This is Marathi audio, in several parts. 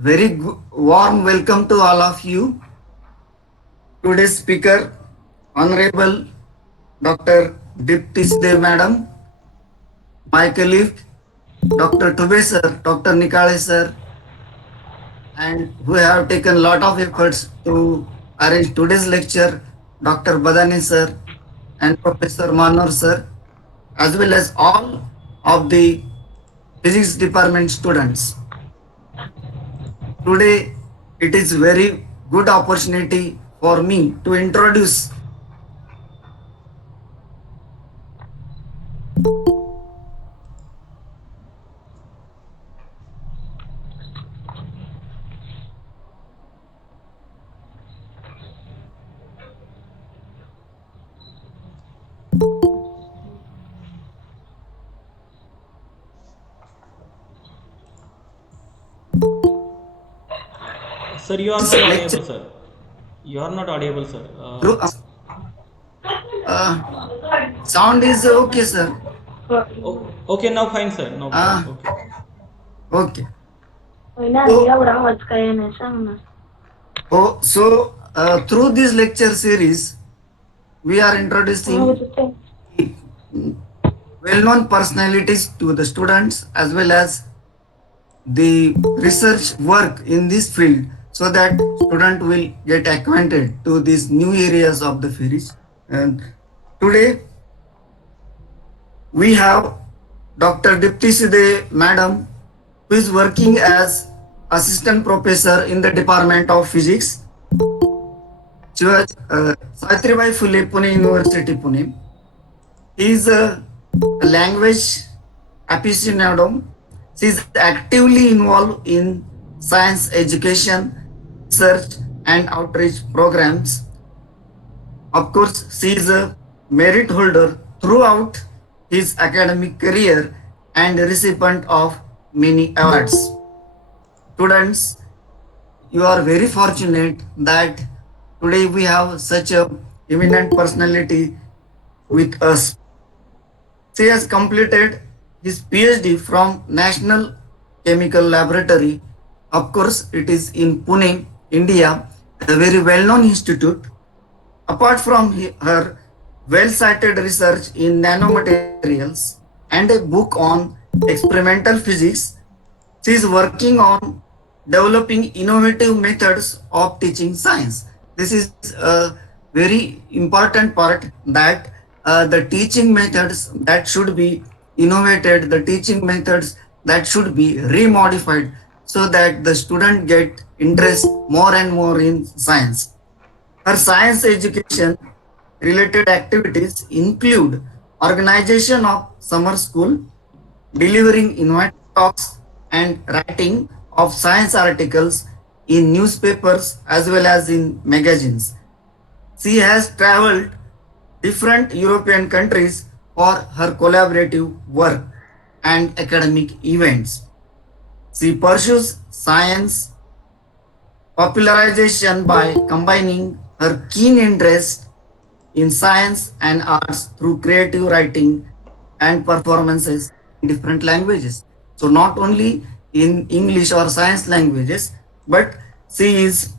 Warm welcome to all of you. Today's speaker, Honorable Dr. Dipti Dev Madam, my colleague, Dr. Tube sir, Dr. Nikale sir, and who have taken lot of efforts to arrange today's lecture, Dr. Badani sir and Professor Manor sir, as well as all of the physics department students. Today, it is very good opportunity for me to introduce Sir, you are this not lecture audible, sir. You are not audible, sir. through uh, sound is okay, sir. Okay, now fine, sir. Now fine. Uh, Okay. okay. होईना So, एवढा आवाज काय नाही सांग ना. through this lecture series, we are introducing well-known personalities to the students as well as the research work in this field so that student will get acquainted to these new areas of the physics. And today we have Dr. Dipti Side Madam, who is working as assistant professor in the Department of Physics, Savitribai Phule Pune University, Pune. He is a language aficionado. She is actively involved in science education, research, and outreach programs. Of course, she is a merit holder throughout his academic career and recipient of many awards. Students, you are very fortunate that today we have such a eminent personality with us. She has completed his PhD from National Chemical Laboratory. Of course, it is in Pune, India, a very well-known institute. Apart from her well-cited research in nanomaterials and a book on experimental physics, she is working on developing innovative methods of teaching science. This is a very important part that the teaching methods that should be innovated, the teaching methods that should be remodified so that the student get interest more and more in science. Her science education related activities include organization of summer school, delivering innovative talks, and writing of science articles in newspapers as well as in magazines. She has traveled different European countries for her collaborative work and academic events. She pursues science popularization by combining her keen interest in science and arts through creative writing and performances in different languages. So, not only in English or science languages, but she is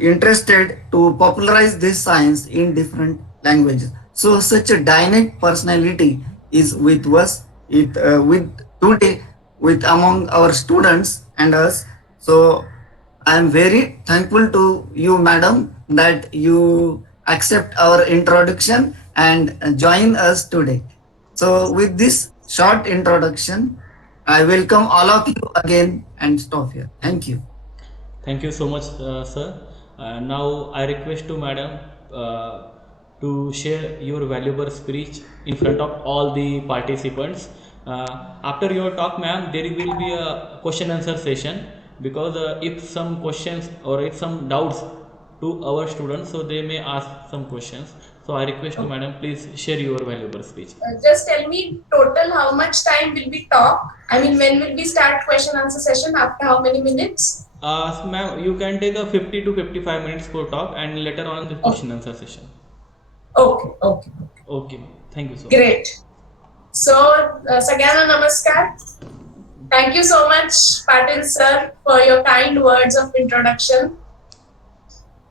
interested to popularize this science in different languages. So, such a dynamic personality is with us, with today, with among our students and us. So, I am very thankful to you, madam, that you accept our introduction and join us today. So, with this short introduction, I welcome all of you again and stop here. Thank you. Thank you so much, sir. Now I request to Madam to share your valuable speech in front of all the participants. After your talk, ma'am, there will be a question answer session because if some questions or if some doubts to our students, so they may ask some questions. So I request to Madam, please share your valuable speech. Just tell me total how much time will we talk? I mean, when will we start question answer session? After how many minutes? Ma'am, you can take a 50 to 55 minutes for talk and later on the Oh, question answer session. okay. Okay, ma'am. Thank you so much. Great. So, सगळ्यांना नमस्कार. Thank you so much, Patil sir, for your kind words of introduction.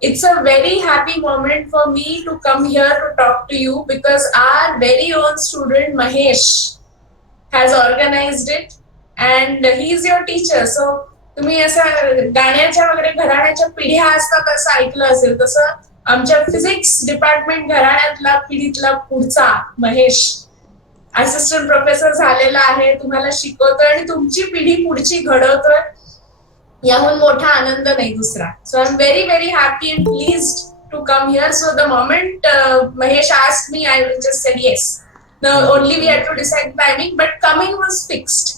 It's a very happy moment for me to come here to talk to you because our very own student Mahesh has organized it and he is your teacher. So तुम्ही असं गाण्याच्या वगैरे घराण्याच्या पिढ्या असतात असं ऐकलं असेल, तसं आमच्या फिजिक्स डिपार्टमेंट घराण्यातला पिढीतला पुढचा महेश असिस्टंट प्रोफेसर झालेला आहे, तुम्हाला शिकवतोय आणि तुमची पिढी पुढची घडवतोय. याहून मोठा आनंद नाही दुसरा. So I am very very happy and pleased to come here. So the moment Mahesh asked me, I just said yes. No, only we had to decide timing, but coming was fixed.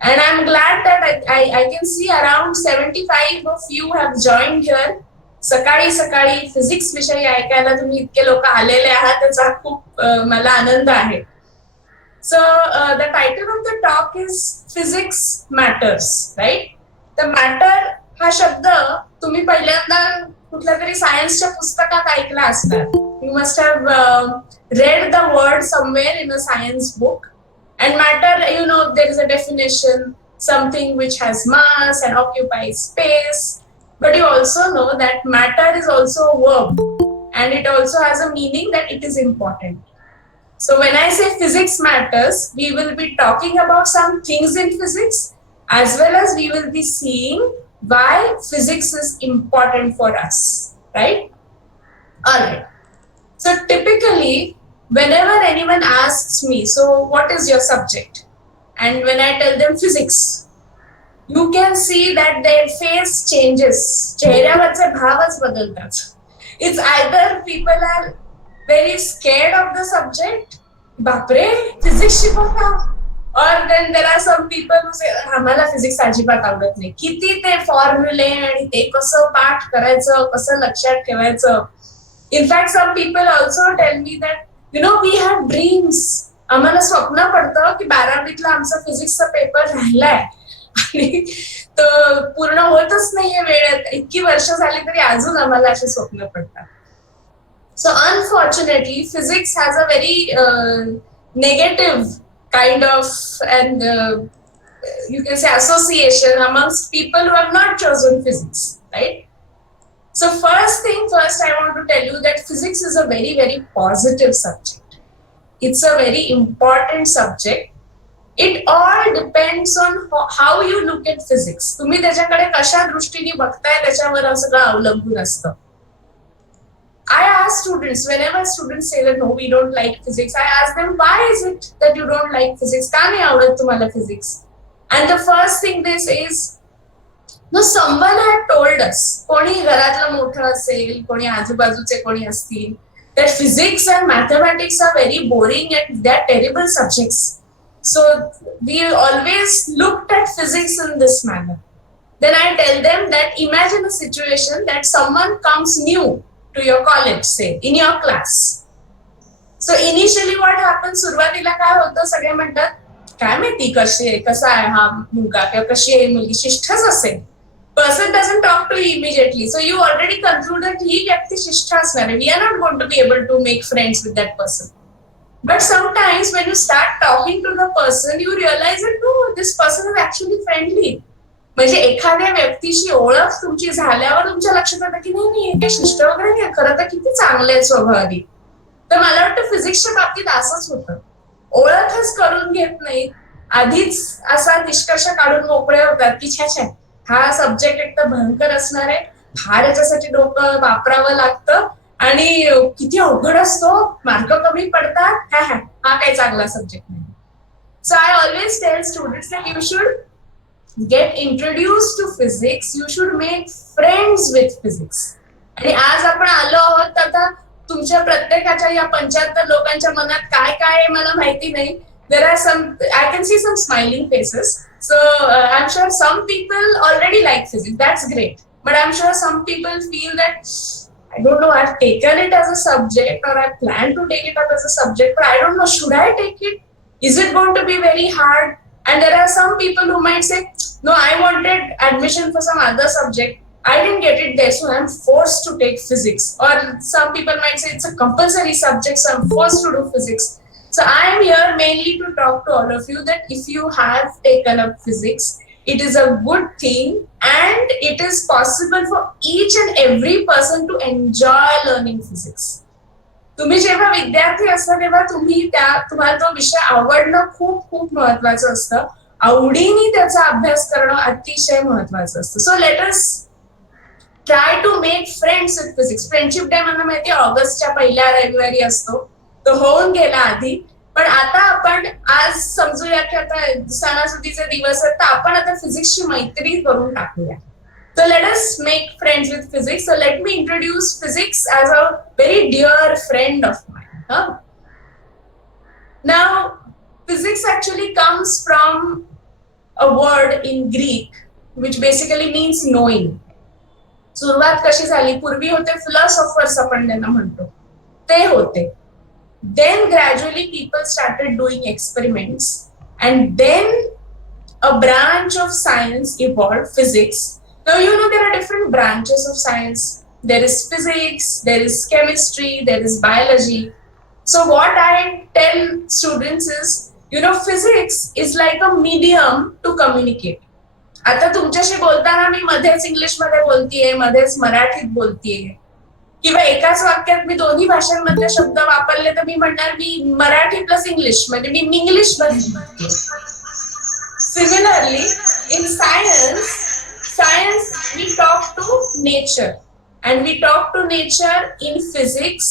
And I'm glad that I can see around 75 of you have joined here. सकाळी सकाळी फिजिक्स विषयी ऐकायला तुम्ही इतके लोक आलेले आहात, त्याचा खूप मला आनंद आहे. So the title of the talk is Physics Matters, right? The matter हा शब्द तुम्ही पहिल्यांदा कुठल्या तरी सायन्सच्या पुस्तकात ऐकला असणार. You must have read the word somewhere in a science book. And matter, you know, there is a definition, something which has mass and occupies space. But you also know that matter is also a verb and it also has a meaning that it is important. So when I say physics matters, we will be talking about some things in physics as well as we will be seeing why physics is important for us, right? All right. So typically, whenever anyone asks me, so what is your subject? And when I tell them physics, you can see that their face changes. चेहऱ्यावरचे भावच बदलतात. It's either people are very scared of the subject, बापरे physics शिकवता, or then there are some people who say आम्हाला physics अजिबात आवडत नाही. किती ते फॉर्म्युले आणि ते कसं पाठ करायचं, कसं लक्षात ठेवायचं. In fact, some people also tell me that, you know, we have dreams. आम्हाला स्वप्न पडतं की 12वीतला आमचा फिजिक्सचा पेपर राहिलाय आणि तो पूर्ण होतच नाहीये वेळेत. इतकी वर्ष झाली तरी अजून आम्हाला असे स्वप्न पडतात. So unfortunately, physics has a very negative kind of and you can say association amongst people who have not chosen physics, right? So first, I want to tell you that physics is a very, very positive subject. It's a very important subject. It all depends on how you look at physics. तुम्ही त्याच्याकडे कशा दृष्टीने बघताय त्याच्यावर सगळं अवलंबून असतं. I ask students, whenever students say that no, we don't like physics, I ask them, why is it that you don't like physics? का नाही आवडत तुम्हाला physics? And the first thing they say is, no, someone had told us, कोणी घरातलं मोठं असेल, कोणी आजूबाजूचे कोणी असतील, that physics and mathematics are very boring and they are terrible subjects. So we always looked at physics in this manner. Then I tell them that imagine a situation that someone comes new to your college, say, in your class. So initially what happens, सुरुवातीला काय होतं, सगळे म्हणतात, काय माहिती कशी आहे, कसा आहे हा मुलगा किंवा कशी आहे मुलगी, शिष्टच असेल. Person doesn't talk to you immediately. So you already conclude that ही व्यक्ती शिष्ट असणार आहे. We are not going to be able to make friends with that person. But sometimes when you start talking to the person, you realize that no, this person is actually friendly. म्हणजे एखाद्या व्यक्तीशी ओळख तुमची झाल्यावर तुमच्या लक्षात येतं की नाही हे काही शिष्ट वगैरे नाही, खरं तर किती चांगले आहेत स्वभावाने. तर मला वाटतं फिजिक्सच्या बाबतीत असंच होतं. ओळखच करून घेत नाही, आधीच असा निष्कर्ष काढून मोकळे होतात की छा छा हा सब्जेक्ट एक तर भयंकर असणार आहे, फार याच्यासाठी डोकं वापरावं लागतं आणि किती अवघड असतो, मार्क कमी पडतात, हा काही चांगला सब्जेक्ट नाही. So I always tell students that you should get introduced to physics, you should make friends with physics. आणि आज आपण आलो आहोत, आता तुमच्या प्रत्येकाच्या या 75 लोकांच्या मनात काय काय आहे मला माहिती नाही. There are some, I can see some smiling faces. So I'm sure some people already like physics. That's great. But I'm sure some people feel that, I don't know, I've taken it as a subject or I plan to take it up as a subject, but I don't know, should I take it? Is it going to be very hard? And there are some people who might say, no, I wanted admission for some other subject. I didn't get it there, so I'm forced to take physics. Or some people might say it's a compulsory subject, so I'm forced to do physics. So I am here mainly to talk to all of you that if you have taken up physics, it is a good thing and it is possible for each and every person to enjoy learning physics. तुम्ही जेव्हा विद्यार्थी असता तेव्हा तुम्हाला तो विषय आवडणं खूप खूप महत्वाचं असतं. आवडीने त्याचा अभ्यास करणं अतिशय महत्वाचं असतं. So let us try to make friends with physics. Friendship day मला माहिती ऑगस्टच्या पहिल्या रविवारी असतो, तो होऊन गेला आधी. पण आता आपण आज समजूया की आता सणासुदीचे दिवस आहेत, तर आपण आता फिजिक्सची मैत्री करून टाकूया. So let us make friends with physics. So let me introduce physics as a very dear friend of mine. Now, physics actually comes from a word in Greek which basically means knowing. सुरुवात कशी झाली? पूर्वी होते philosophers आपण त्यांना म्हणतो, ते होते. Then gradually people started doing experiments and then a branch of science evolved, physics. Now you know there are different branches of science. There is physics, there is chemistry, there is biology. So what I tell students is, physics is like a medium to communicate. आता तुमच्याशी बोलताना मी मध्येच इंग्लिश मध्ये बोलतीये, मध्येच मराठीत बोलतीये, किंवा एकाच वाक्यात मी दोन्ही भाषांमधले शब्द वापरले तर मी म्हणणार मी मराठी प्लस इंग्लिश, म्हणजे मी इंग्लिश मध्ये. Similarly, in science we talk to nature and we talk to nature in physics,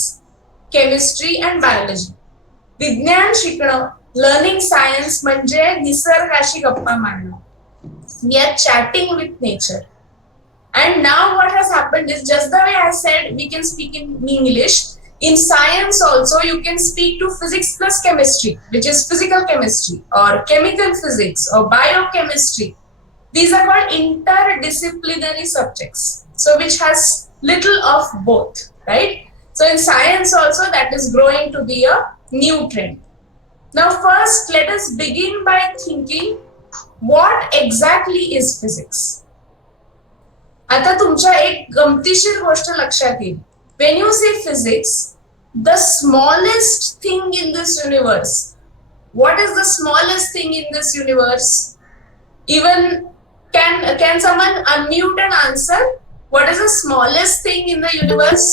chemistry and biology. विज्ञान शिकणं, learning science म्हणजे निसर्गाशी गप्पा मारणं. We are chatting with nature. And now what has happened is, just the way I said we can speak in English, in science also you can speak to physics plus chemistry, which is physical chemistry or chemical physics or biochemistry. These are called interdisciplinary subjects, so which has little of both, right? So in science also that is growing to be a new trend. Now first let us begin by thinking what exactly is physics. आता तुमच्या एक गमतीशीर गोष्ट लक्षात येईल. When you say physics, the smallest thing in this universe, what is the smallest thing in this universe? Even can someone unmute and answer? What is the smallest thing in the universe?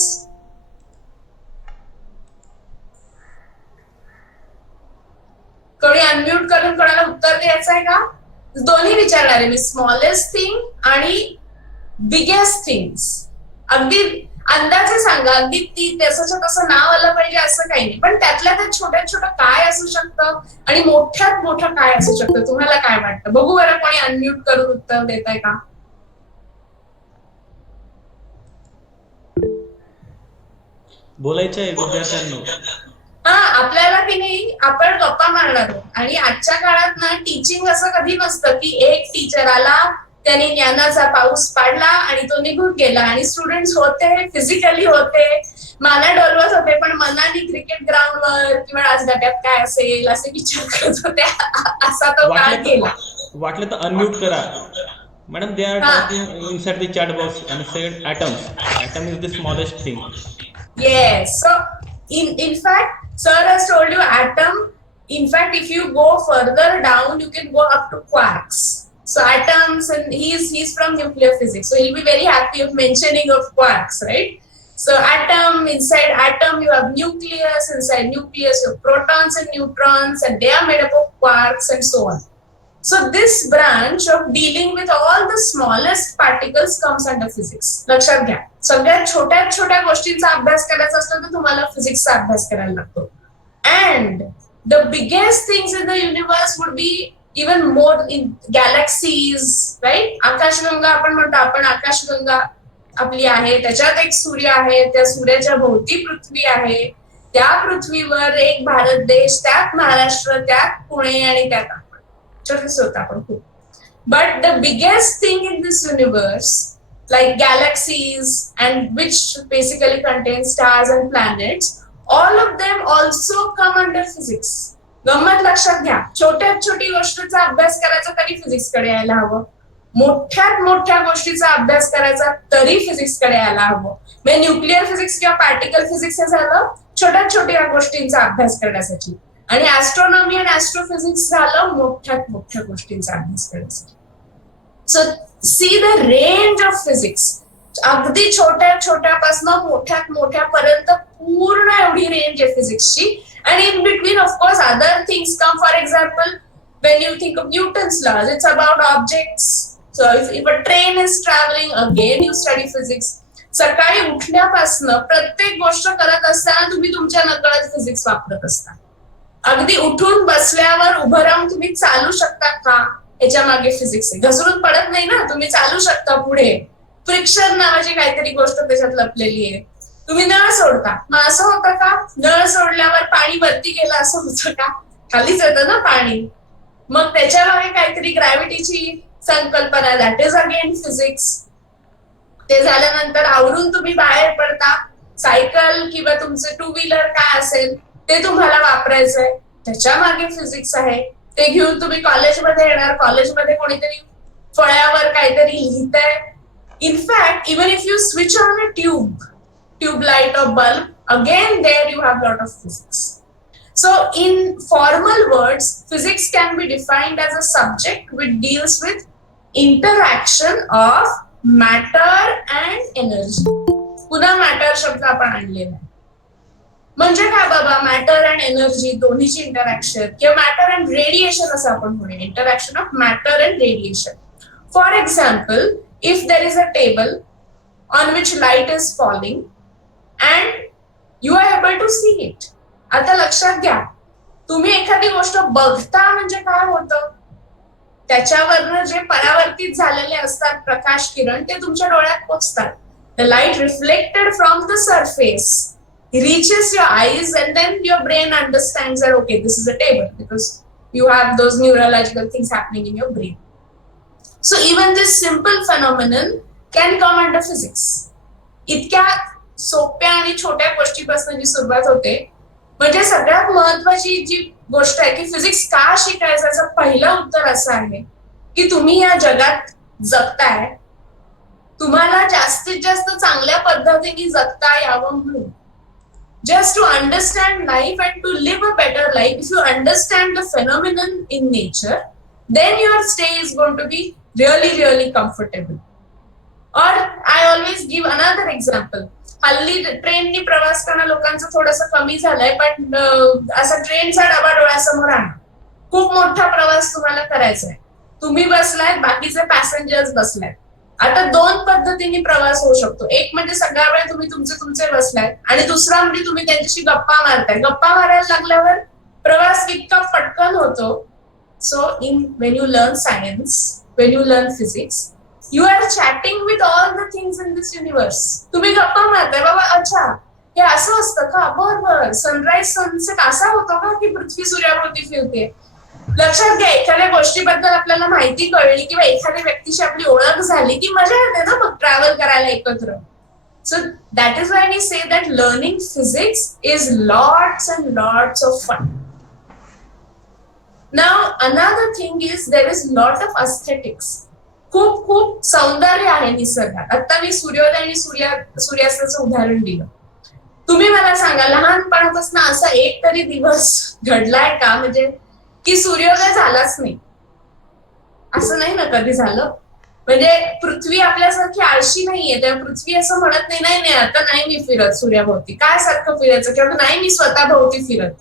कोणी अनम्यूट करून कोणाला उत्तर द्यायचं आहे का? दोन्ही विचारणार आहे मी, स्मॉलेस्ट थिंग आणि बिगेस्ट थिंग्स. अगदी अंदाजे सांगा, अगदी ती त्याचं तसं नाव आलं पाहिजे असं काही नाही, पण त्यातल्या त्यात छोट्यात छोटं काय असू शकतं आणि मोठ्यात मोठं काय असू शकतं? तुम्हाला काय वाटतं? बघू बरं, कोणी अनम्यूट करून उत्तर देत आहे का? बोलायचं आहे विद्यार्थ्यांनो. आपल्याला की नाही, आपण गप्पा मारणार आहोत. आणि आजच्या काळात ना टीचिंग असं कधी नसतं की एक टीचर आला, त्याने ज्ञानाचा पाऊस पाडला आणि तो निघून गेला आणि स्टुडंट्स होते, फिजिकली होते, मला डोलवत होते, पण मनाने क्रिकेट ग्राउंडवर किंवा राजघाटात काय असेल असे विचार करत होते. असा तो काळ गेला. वाटलं तर अनम्यूट करा. Madam, they are talking inside the chat box and said atoms. Atom is the smallest thing. Yes. So in fact, sir has told you atom. In fact, if you go further down, you can go up to quarks. So atoms, and he's from nuclear physics, so he'll be very happy of mentioning of quarks, right? So atom, inside atom you have nucleus, inside nucleus you have protons and neutrons, and they are made up of quarks and so on. So this branch of dealing with all the smallest particles comes under physics. लक्षात घ्या, सगळ्यात छोट्यात छोट्या गोष्टींचा अभ्यास करायचा असतो तर तुम्हाला फिजिक्सचा अभ्यास करायला लागतो. And the biggest things in the universe would be even more in galaxies, right? आकाशगंगा आपण म्हणतो, आपण आकाशगंगा आपली आहे, त्याच्यात एक सूर्य आहे, त्या सूर्याच्या भोवती पृथ्वी आहे, त्या पृथ्वीवर एक भारत देश, त्यात महाराष्ट्र, त्यात पुणे आणि त्यात आपण छोटेच होत आपण खूप. But the biggest thing in this universe, like galaxies and which basically contains stars and planets, all of them also come under physics. गंमत लक्षात घ्या, छोट्यात छोटी गोष्टीचा अभ्यास करायचा तरी फिजिक्स कडे यायला हवं, मोठ्यात मोठ्या गोष्टीचा अभ्यास करायचा तरी फिजिक्स कडे यायला हवं. म्हणजे न्यूक्लिअर फिजिक्स किंवा पार्टिकल फिजिक्स हे झालं छोट्यात छोट्या गोष्टींचा अभ्यास करण्यासाठी. आणि ऍस्ट्रॉनॉमी आणि ऍस्ट्रोफिजिक्स झालं मोठ्यात मोठ्या गोष्टींचा अभ्यास करायचं. So see the range of physics. अगदी छोट्या छोट्यापासून मोठ्यात मोठ्यापर्यंत पूर्ण एवढी रेंज आहे फिजिक्सची. And in between, of course, other things come. For example, when you think of Newton's laws, it's about objects. So if a train is traveling, again you study physics. सकाळी उठल्यापासून प्रत्येक गोष्ट करत असताना तुम्ही तुमच्या नकळत फिजिक्स वापरत असता. अगदी उठून बसल्यावर उभं राहून तुम्ही चालू शकता का, याच्या मागे फिजिक्स आहे. घसरून पडत नाही ना, तुम्ही चालू शकता पुढे. फ्रिक्शन नावाची काहीतरी गोष्ट त्याच्यात लपलेली आहे. तुम्ही नळ सोडता, मग असं होतं का, नळ सोडल्यावर पाणी वरती गेलं असं होतं का, खालीच येतं ना पाणी. मग त्याच्यामागे काहीतरी ग्रॅव्हिटीची संकल्पना, दॅट इज अगेन फिजिक्स. ते झाल्यानंतर आवरून तुम्ही बाहेर पडता, सायकल किंवा तुमचं टू व्हीलर काय असेल ते तुम्हाला वापरायचंय, त्याच्या मागे फिजिक्स आहे. ते घेऊन तुम्ही कॉलेजमध्ये येणार, कॉलेजमध्ये कोणीतरी फळ्यावर काहीतरी लिहितंय. In fact even if you switch on a tube light or bulb, again there you have lot of physics. So in formal words, physics can be defined as a subject which deals with interaction of matter and energy. पुन्हा मॅटर शब्द आपण आणलेला आहे. म्हणजे काय बाबा, मॅटर अँड एनर्जी दोन्हीची इंटरॅक्शन, किंवा मॅटर अँड रेडिएशन असं आपण म्हणूया, interaction of matter and radiation. For example, if there is a table on which light is falling and you are able to see it. आता लक्षात घ्या, तुम्ही एखादी गोष्ट बघता म्हणजे काय होतं, त्याच्यावरनं जे परावर्तित झालेले असतात प्रकाश किरण ते तुमच्या डोळ्यात पोचतात. The light reflected from the surface reaches your eyes and then your brain understands that okay, this is a table, because you have those neurological things happening in your brain. So even this simple phenomenon can come under physics. इतक्या सोप्या आणि छोट्या गोष्टीपासून जी सुरुवात होते, म्हणजे सगळ्यात महत्वाची जी गोष्ट आहे की फिजिक्स का शिकायचं, याचं पहिलं उत्तर असं आहे की तुम्ही या जगात जगताय, तुम्हाला जास्तीत जास्त चांगल्या पद्धतीने जगता यावं म्हणून. Just to understand life and to live a better life, if you understand the phenomenon in nature, then your stay is going to be really, really comfortable. Or I always give another example. हल्ली ट्रेननी प्रवास करणं लोकांचं थोडंसं कमी झालंय, पण असा ट्रेनचा डबा डोळ्यासमोर आणा, खूप मोठा प्रवास तुम्हाला करायचा आहे, तुम्ही बसलाय, बाकीचे पॅसेंजर्स बसलाय. आता दोन पद्धतीने प्रवास होऊ शकतो. एक म्हणजे सगळ्या वेळ तुम्ही तुमचे बसलाय, आणि दुसरा म्हणजे तुम्ही त्यांच्याशी गप्पा मारताय. गप्पा मारायला लागल्यावर प्रवास इतका पटकन होतो. So when you learn science, when you learn physics, you are chatting with all the things in this universe. तुम्ही गप्पा मारताय, बाबा अच्छा हे असं असतं का, बरोबर, सनराईज सनसेट असा होतो का की पृथ्वी सूर्याभोवती फिरते. लक्षात घ्या, एखाद्या गोष्टीबद्दल आपल्याला माहिती कळली किंवा एखाद्या व्यक्तीशी आपली ओळख झाली की मजा येते ना मग ट्रॅव्हल करायला एकत्र. So that is why we say that learning physics is lots and lots of fun. Now another thing is there is lot of aesthetics. खूप खूप सौंदर्य आहे निसर्गात. आता मी सूर्योदय आणि सूर्यास्ताचं उदाहरण दिलं. तुम्ही मला सांगा, लहानपणापासून असा एक तरी दिवस घडलाय का म्हणजे की सूर्योदय झालाच नाही, असं नाही ना कधी झालं. म्हणजे पृथ्वी आपल्यासारखी आळशी नाहीये, त्या पृथ्वी असं म्हणत नाही, नाही आता नाही मी फिरत सूर्याभोवती, काय सारखं फिरायचं, किंवा नाही मी स्वतः भोवती फिरत,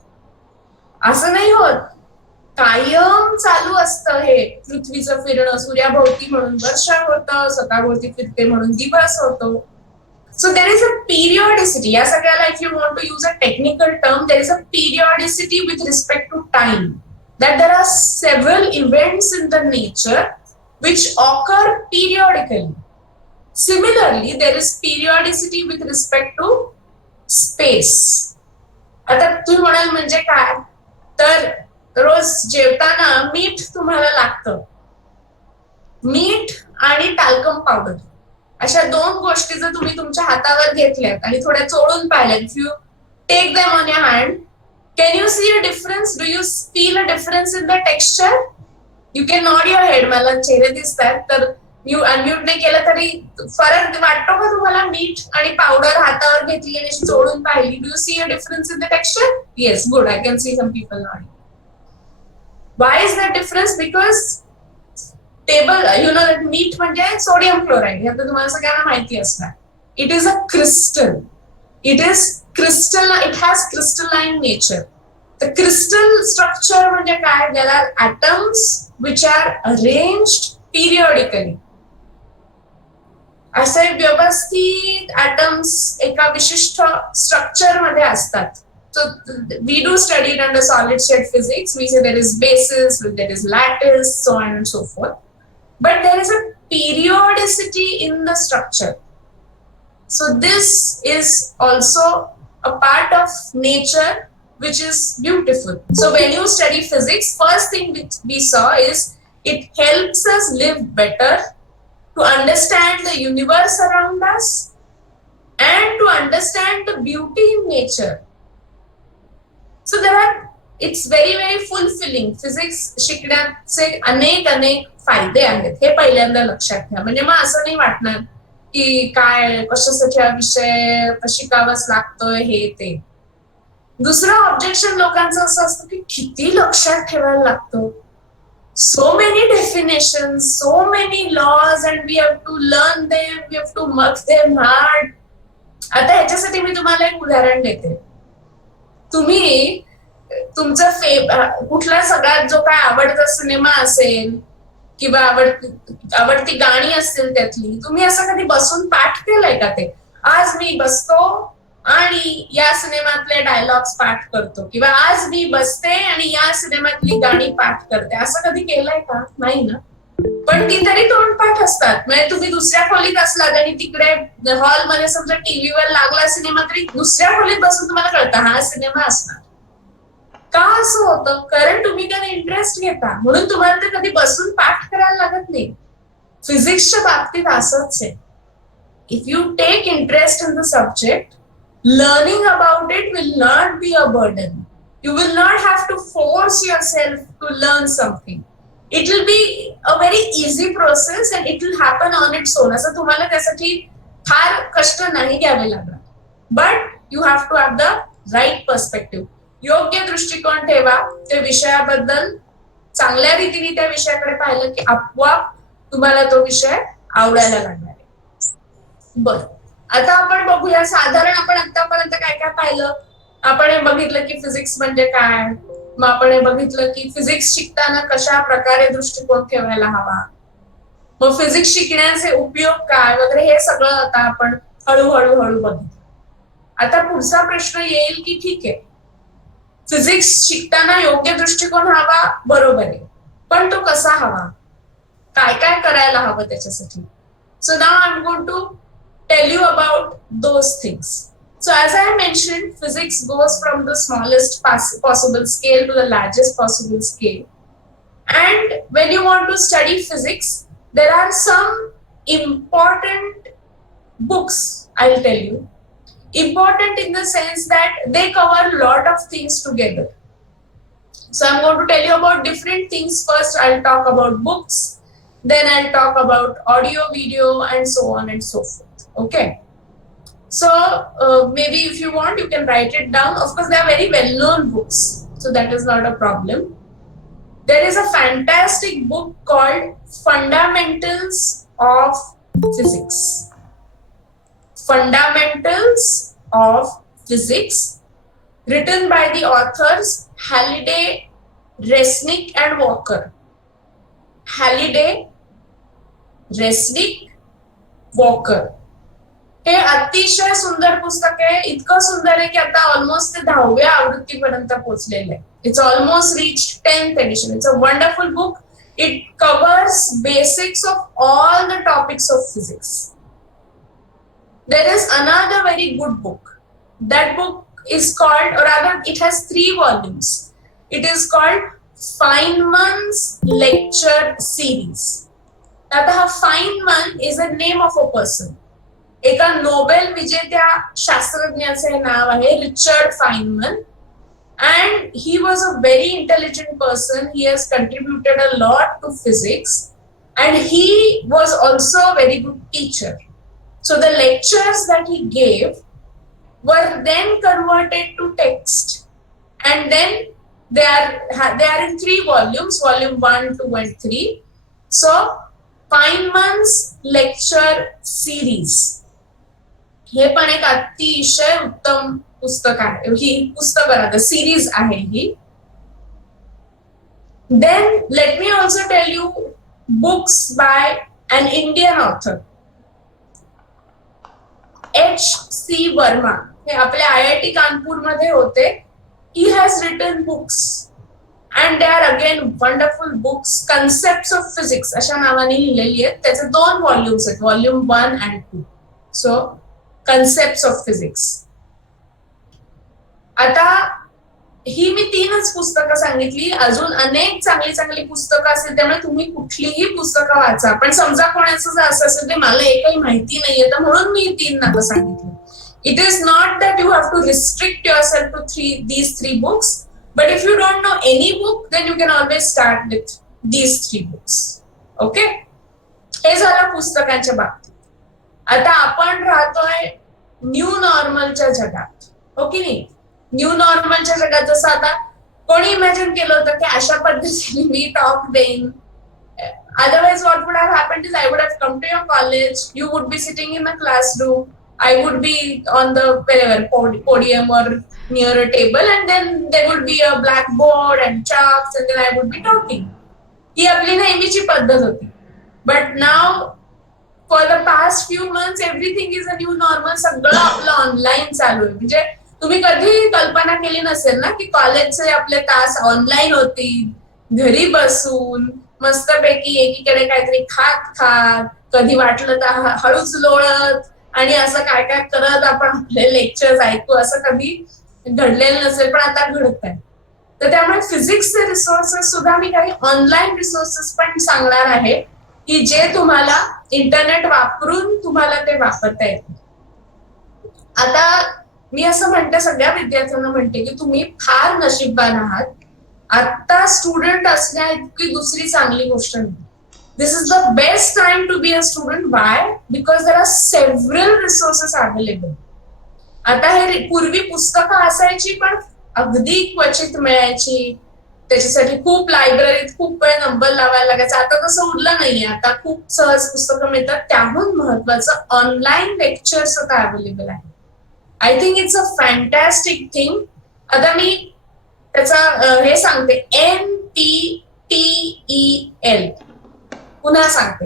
असं नाही होत. कायम चालू असतं हे पृथ्वीचं फिरणं. सूर्याभोवती म्हणून वर्ष होतं, स्वतःभोवती फिरते म्हणून दिवस होतो. So there is a periodicity. या सगळ्याला if you want to use a technical term, there is a periodicity with respect to time. That there are several events in the nature which occur periodically. Similarly, there is periodicity with respect to space. आता तुम्ही म्हणाल म्हणजे काय, तर रोज जेवताना मीठ तुम्हाला लागतं. मीठ आणि टाल्कम पावडर अशा दोन गोष्टी जर तुम्ही तुमच्या हातावर घेतल्यात आणि थोड्या चोळून पाहिल्यात, if you take them on your hand, can you see a difference? Do you feel a difference in the texture? You can nod your head. मला चेहरे दिसतात तर मी अनम्यूट नाही केलं तरी फरक वाटतो का तुम्हाला? मीठ आणि पावडर हातावर घेतली आणि अशी चोळून पाहिली. Do you see a difference in the texture? Yes, good. I can see some people not. Why is that difference? Because table you know that मीठ म्हणजे सोडियम क्लोराईड, हे तर तुम्हाला सगळ्यांना माहिती असणार. It is a crystal. It has crystalline nature. The crystal structure म्हणजे काय? There are atoms which are arranged periodically. असे व्यवस्थित atoms एका विशिष्ट स्ट्रक्चर मध्ये असतात. So we do study it under solid state physics. We say there is basis, there is lattice, so on and so forth. But there is a periodicity in the structure. So this is also a part of nature which is beautiful. So when you study physics, first thing which we saw is it helps us live better, to understand the universe around us and to understand the beauty in nature. So it's very very fulfilling. Physics शिकण्याचे अनेक फायदे आहेत, हे पहिल्यांदा लक्षात घ्या. म्हणजे मग असं नाही वाटणार की काय कशासाठी हा विषय शिकावाच लागतोय हे ते. दुसरं ऑब्जेक्शन लोकांचं असं असतं की किती लक्षात ठेवायला लागतं. So many definition, so many laws, and we have to learn them, we have to mug them hard. आता ह्याच्यासाठी मी तुम्हाला एक उदाहरण देते. तुम्ही तुमचा कुठला सगळ्यात जो काय आवडता सिनेमा असेल किंवा आवडती गाणी असतील त्यातली, तुम्ही असं कधी बसून पाठ केलंय का? ते आज मी बसतो आणि या सिनेमातले डायलॉग्स पाठ करतो, किंवा आज मी बसते आणि या सिनेमातली गाणी पाठ करते, असं कधी केलंय का? नाही ना. पण ती तरी तोंडपाठ असतात. म्हणजे तुम्ही दुसऱ्या खोलीत असलात आणि तिकडे हॉलमध्ये समजा टीव्हीवर लागला सिनेमा, तरी दुसऱ्या खोलीत बसून तुम्हाला कळतं हा सिनेमा असणार. का असं होतं? कारण तुम्ही त्याने इंटरेस्ट घेता, म्हणून तुम्हाला ते कधी बसून पाठ करायला लागत नाही. फिजिक्सच्या बाबतीत असंच आहे. If you take interest in the subject, learning about it will not be a burden. You will not have to force yourself to learn something. It will be a very easy process and it will happen on its own. असं तुम्हाला त्यासाठी फार कष्ट नाही घ्यावे लागणार. But you have to have the right perspective. योग्य दृष्टिकोन ठेवा. त्या विषयाबद्दल चांगल्या रीतीने त्या विषयाकडे पाहिलं की आपोआप तुम्हाला तो विषय आवडायला लागणार आहे. बरं, आता आपण बघूया साधारण आपण आतापर्यंत काय काय पाहिलं. आपण हे बघितलं की फिजिक्स म्हणजे काय, मग आपण हे बघितलं की फिजिक्स शिकताना कशा प्रकारे दृष्टिकोन ठेवायला हवा, मग फिजिक्स शिकण्याचे उपयोग काय वगैरे, हे सगळं आता आपण हळूहळू बघितलं. आता पुढचा प्रश्न येईल की ठीक आहे, फिजिक्स शिकताना योग्य दृष्टिकोन हवा, बरोबर आहे, पण तो कसा हवा, काय काय करायला हवं त्याच्यासाठी. So now I am going to tell you about those things. So as I mentioned, physics goes from the smallest possible scale to the largest possible scale. And when you want to study physics, there are some important books, I'll tell you. Important in the sense that they cover a lot of things together. So I'm going to tell you about different things. First, I'll talk about books. Then I'll talk about audio, video, and so on and so forth. Okay, so maybe if you want, you can write it down. Of course, they are very well-known books, so that is not a problem. There is a fantastic book called Fundamentals of Physics. Fundamentals of Physics, written by the authors Halliday, Resnick, and Walker. Halliday, Resnick, Walker. हे अतिशय सुंदर पुस्तक आहे. इतकं सुंदर आहे की आता ऑलमोस्ट ते 10व्या आवृत्तीपर्यंत पोहोचलेलं आहे. It's almost reached 10th edition. It's a wonderful book. It covers basics of all the topics of physics. There is another very good book. That book is called, or rather it has 3 volumes. It is called Feynman's Lecture Series. आता हा Feynman is a name of a person. एका नोबेल विजेत्या शास्त्रज्ञाचे नाव आहे Richard फाइनमन, and he was a very intelligent person. He has contributed a lot to physics, and he was also a very good teacher. So the lectures that he gave were then converted to text, and then they are in 3 volumes, volume 1, 2 and 3. So Feynman's lecture series हे पण एक अतिशय उत्तम पुस्तक आहे. ही पुस्तक द सिरीज आहे ही. Then let me also tell you books by an Indian author, H.C. Verma. हे आपल्या IIT कानपूर मध्ये होते. He has written books and they are again wonderful books. Concepts of Physics अशा नावाने लिहिलेली आहेत. त्याचे 2 व्हॉल्यूम्स आहेत, volume 1 and 2. So Concepts of Physics. आता ही मी 3च पुस्तकं सांगितली. अजून अनेक चांगली चांगली पुस्तकं असतील, त्यामुळे तुम्ही कुठलीही पुस्तकं वाचा. पण समजा कोणाचं जर असं असेल ते मला एकही माहिती नाहीये, तर म्हणून मी 3 नावं सांगितली. It is not that you have to restrict yourself to these 3 books, but if you don't know any book, then you can always start with these 3 books. Okay? हे झालं पुस्तकांच्या बाबतीत. आता आपण राहतोय न्यू नॉर्मलच्या जगात, हो की नाही? न्यू नॉर्मलच्या जगात जसं आता कोणी इमॅजिन केलं होतं की अशा पद्धतीने मी टॉक देईन. Otherwise what would have happened is I would have come to your college, you would be sitting in a classroom, I would be on the podium or near a table, and then there would be a blackboard and chalks, and then I would be talking. ही आपली नेहमीची पद्धत होती. But now for the past few months everything is a new normal. सगळं आपलं ऑनलाईन चालू आहे. म्हणजे तुम्ही कधी कल्पना केली नसेल ना की कॉलेजचे आपले तास ऑनलाईन होतील, घरी बसून मस्तपैकी एकीकडे काहीतरी खात कधी वाटलं तर हळूच लोळत आणि असं काय काय करत आपण आपले लेक्चर्स ऐकू. असं कधी घडलेलं नसेल, पण आता घडत आहे. तर त्यामुळे फिजिक्सचे रिसोर्सेस सुद्धा मी काही ऑनलाईन रिसोर्सेस पण सांगणार आहे की जे तुम्हाला इंटरनेट वापरून तुम्हाला ते वापरता येते. आता मी असं म्हणते, सगळ्या विद्यार्थ्यांना म्हणते की तुम्ही फार नशीबवान आहात. आता स्टुडंट असण्या इतकी दुसरी चांगली गोष्ट नाही. This is the best time to be a student. Why? Because there are several resources available. आता हे पूर्वी पुस्तकं असायची पण अगदी क्वचित मिळायची. त्याच्यासाठी खूप लायब्ररीत खूप वेळ नंबर लावायला लागायचा. आता तसं उरलं नाहीये. आता खूप सहज पुस्तकं मिळतात. त्याहून महत्वाचं ऑनलाईन लेक्चर्स आता अवेलेबल आहे. I think it's a fantastic thing. आता मी त्याचा हे सांगते, NPTEL. पुन्हा सांगते,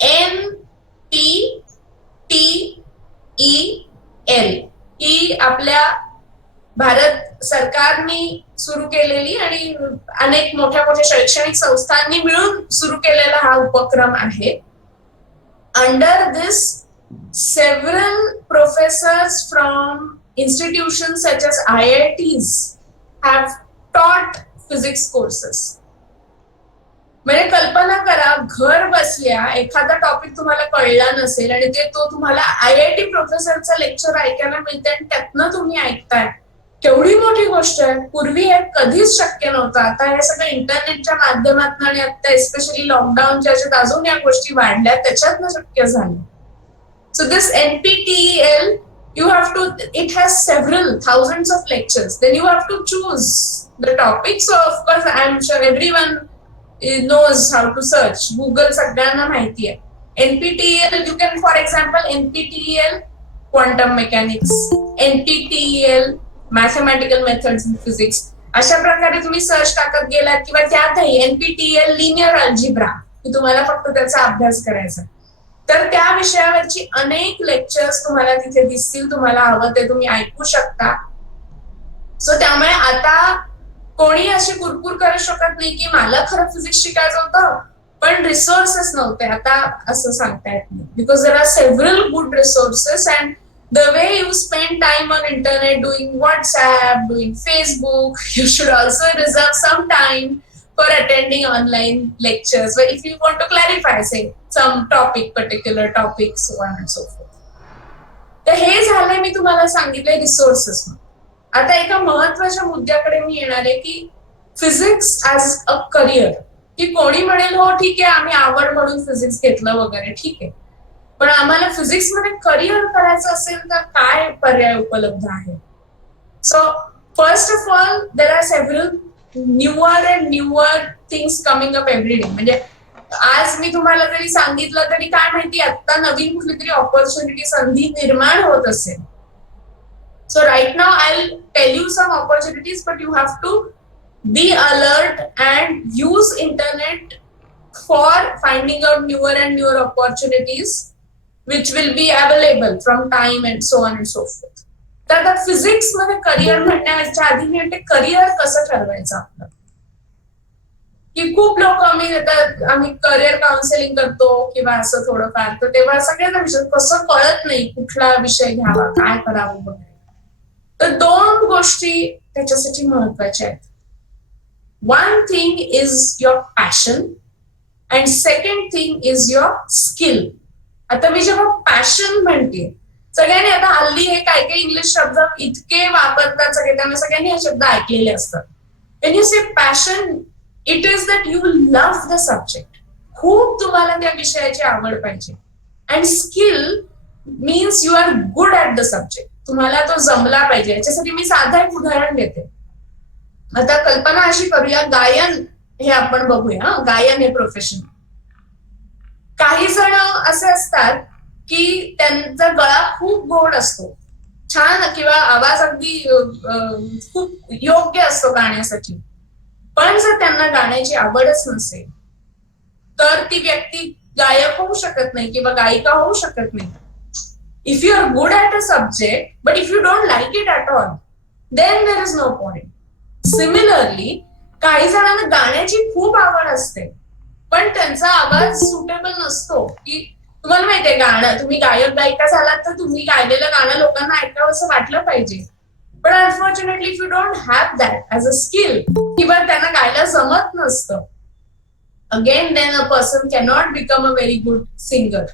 NPTEL ही आपल्या भारत सरकारने सुरू केलेली आणि अनेक मोठ्या मोठ्या शैक्षणिक संस्थांनी मिळून सुरू केलेला हा उपक्रम आहे. Under this several professors from institutions such as IITs have taught physics courses. म्हणजे कल्पना करा, घर बसल्या एखादा टॉपिक तुम्हाला कळला नसेल आणि ते तो तुम्हाला IIT प्रोफेसरचं लेक्चर ऐकायला मिळते आणि त्यातनं तुम्ही ऐकताय. केवढी मोठी गोष्ट आहे. पूर्वी हे कधीच शक्य नव्हतं. आता हे सगळं इंटरनेटच्या माध्यमातून आणि आता एस्पेशली लॉकडाऊनच्या याच्यात अजून या गोष्टी वाढल्या, त्याच्यातनं शक्य झालं. So this NPTEL, you have to, it has several thousands of lectures. Then you have to choose the topic. So of course, I'm sure everyone knows how to search. Google सगळ्यांना माहिती आहे. NPTEL, you can, for example, NPTEL quantum mechanics, NPTEL mathematical methods in physics. अशा प्रकारे तुम्ही सर्च टाकत गेलात किंवा त्यातही NPTEL linear algebra, की तुम्हाला फक्त त्याचा अभ्यास करायचा, तर त्या विषयावरची अनेक लेक्चर्स तुम्हाला तिथे दिसतील. तुम्हाला हवं ते तुम्ही ऐकू शकता. सो त्यामुळे आता कोणी अशी कुरकुर करू शकत नाही की मला खरं फिजिक्स शिकायचं होतं पण रिसोर्सेस नव्हते. आता असं सांगता येत नाही. Because there are several good resources and the way you spend time on internet doing WhatsApp, doing Facebook, you should also reserve some time for attending online lectures, where if you want to clarify, say, some topic, particular topic, so on and so forth. तर हे झालंय, मी तुम्हाला सांगितलंय रिसोर्सेस. आता एका महत्वाच्या मुद्द्याकडे मी येणार आहे की फिजिक्स ऍज अ करिअर की कोणी म्हणेल हो ठीक आहे आम्ही आवड म्हणून फिजिक्स घेतलं वगैरे, ठीक आहे, पण आम्हाला फिजिक्स मध्ये करिअर करायचं असेल तर काय पर्याय उपलब्ध आहे? So first of all there are several newer and newer things coming up every day. म्हणजे आज मी तुम्हाला जरी सांगितलं तरी काय माहिती आता नवीन कुठली तरी ऑपॉर्च्युनिटी, संधी निर्माण होत असेल. So right now I will tell you some opportunities, but you have to be alert and use internet for finding out newer and newer opportunities which will be available from time and so on and so forth. तर आता फिजिक्स मध्ये करिअर म्हणण्याच्या आधी मी म्हणते करिअर कसं ठरवायचं आपलं, की खूप लोक आम्ही करिअर काउन्सिलिंग करतो किंवा असं थोडंफार, तर तेव्हा सगळ्यांना विषय कसं कळत नाही कुठला विषय घ्यावा, काय करावं वगैरे. तर 2 गोष्टी त्याच्यासाठी महत्वाच्या आहेत. One thing is your passion and second thing is your skill. आता मी जेव्हा पॅशन म्हणते, सगळ्यांनी आता हल्ली हे काय काय इंग्लिश शब्द इतके वापरतात सगळे, त्यामुळे सगळ्यांनी हे शब्द ऐकलेले असतात. When you say passion, it is that you love the subject. खूप तुम्हाला त्या विषयाची आवड पाहिजे. And skill means you are good at the subject. तुम्हाला तो जमला पाहिजे. याच्यासाठी मी साधा एक उदाहरण देते. आता कल्पना अशी करूया, गायन हे आपण बघूया. गायन हे प्रोफेशन. काही जण असे असतात की त्यांचा गळा खूप गोड असतो, छान, किंवा आवाज अगदी खूप योग्य असतो गाण्यासाठी, पण जर त्यांना गाण्याची आवडच नसेल तर ती व्यक्ती गायक होऊ शकत नाही किंवा गायिका होऊ शकत नाही. If you are good at a subject but if you don't like it at all, then there is no point. Similarly काही जणांना गाण्याची खूप आवड असते पण त्यांचा आवाज सुटेबल नसतो. की तुम्हाला माहितीये गाणं, तुम्ही गायक गायिका झालात तर तुम्ही गायलेलं गाणं लोकांना ऐकावं असं वाटलं पाहिजे, पण unfortunately if you don't have that as a skill किंवा त्यांना गायला जमत नसतं, again then a person cannot become a very good singer.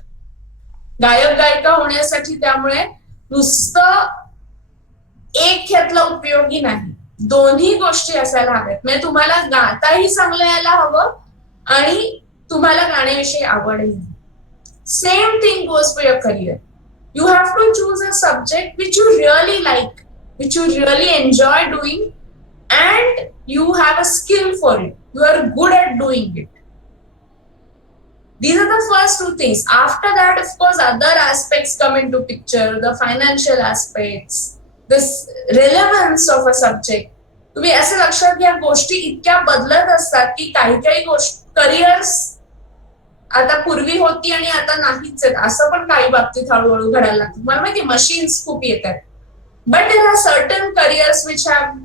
गायक गायिका होण्यासाठी त्यामुळे नुसतं एक ह्यातला उपयोगी नाही, दोन्ही गोष्टी असायला हव्यात. म्हणजे तुम्हाला गाताही चांगलं यायला हवं आणि तुम्हाला गाण्याविषयी आवडही. Same thing goes for your career. You have to choose a subject which you really like, which you really enjoy doing, and you have a skill for it. You are good at doing it. These are the first 2 things. After that, of course, other aspects come into picture, the financial aspects, this relevance of a subject. तुम्ही असं लक्षात घ्या, गोष्टी इतक्या बदलत असतात की काही गोष्टी करिअर्स आता पूर्वी होती आणि आता नाहीच आहेत, असं पण काही बाबतीत हळूहळू घडायला लागतं. मला माहिती मशीन्स खूप येत आहेत, but there are certain careers which have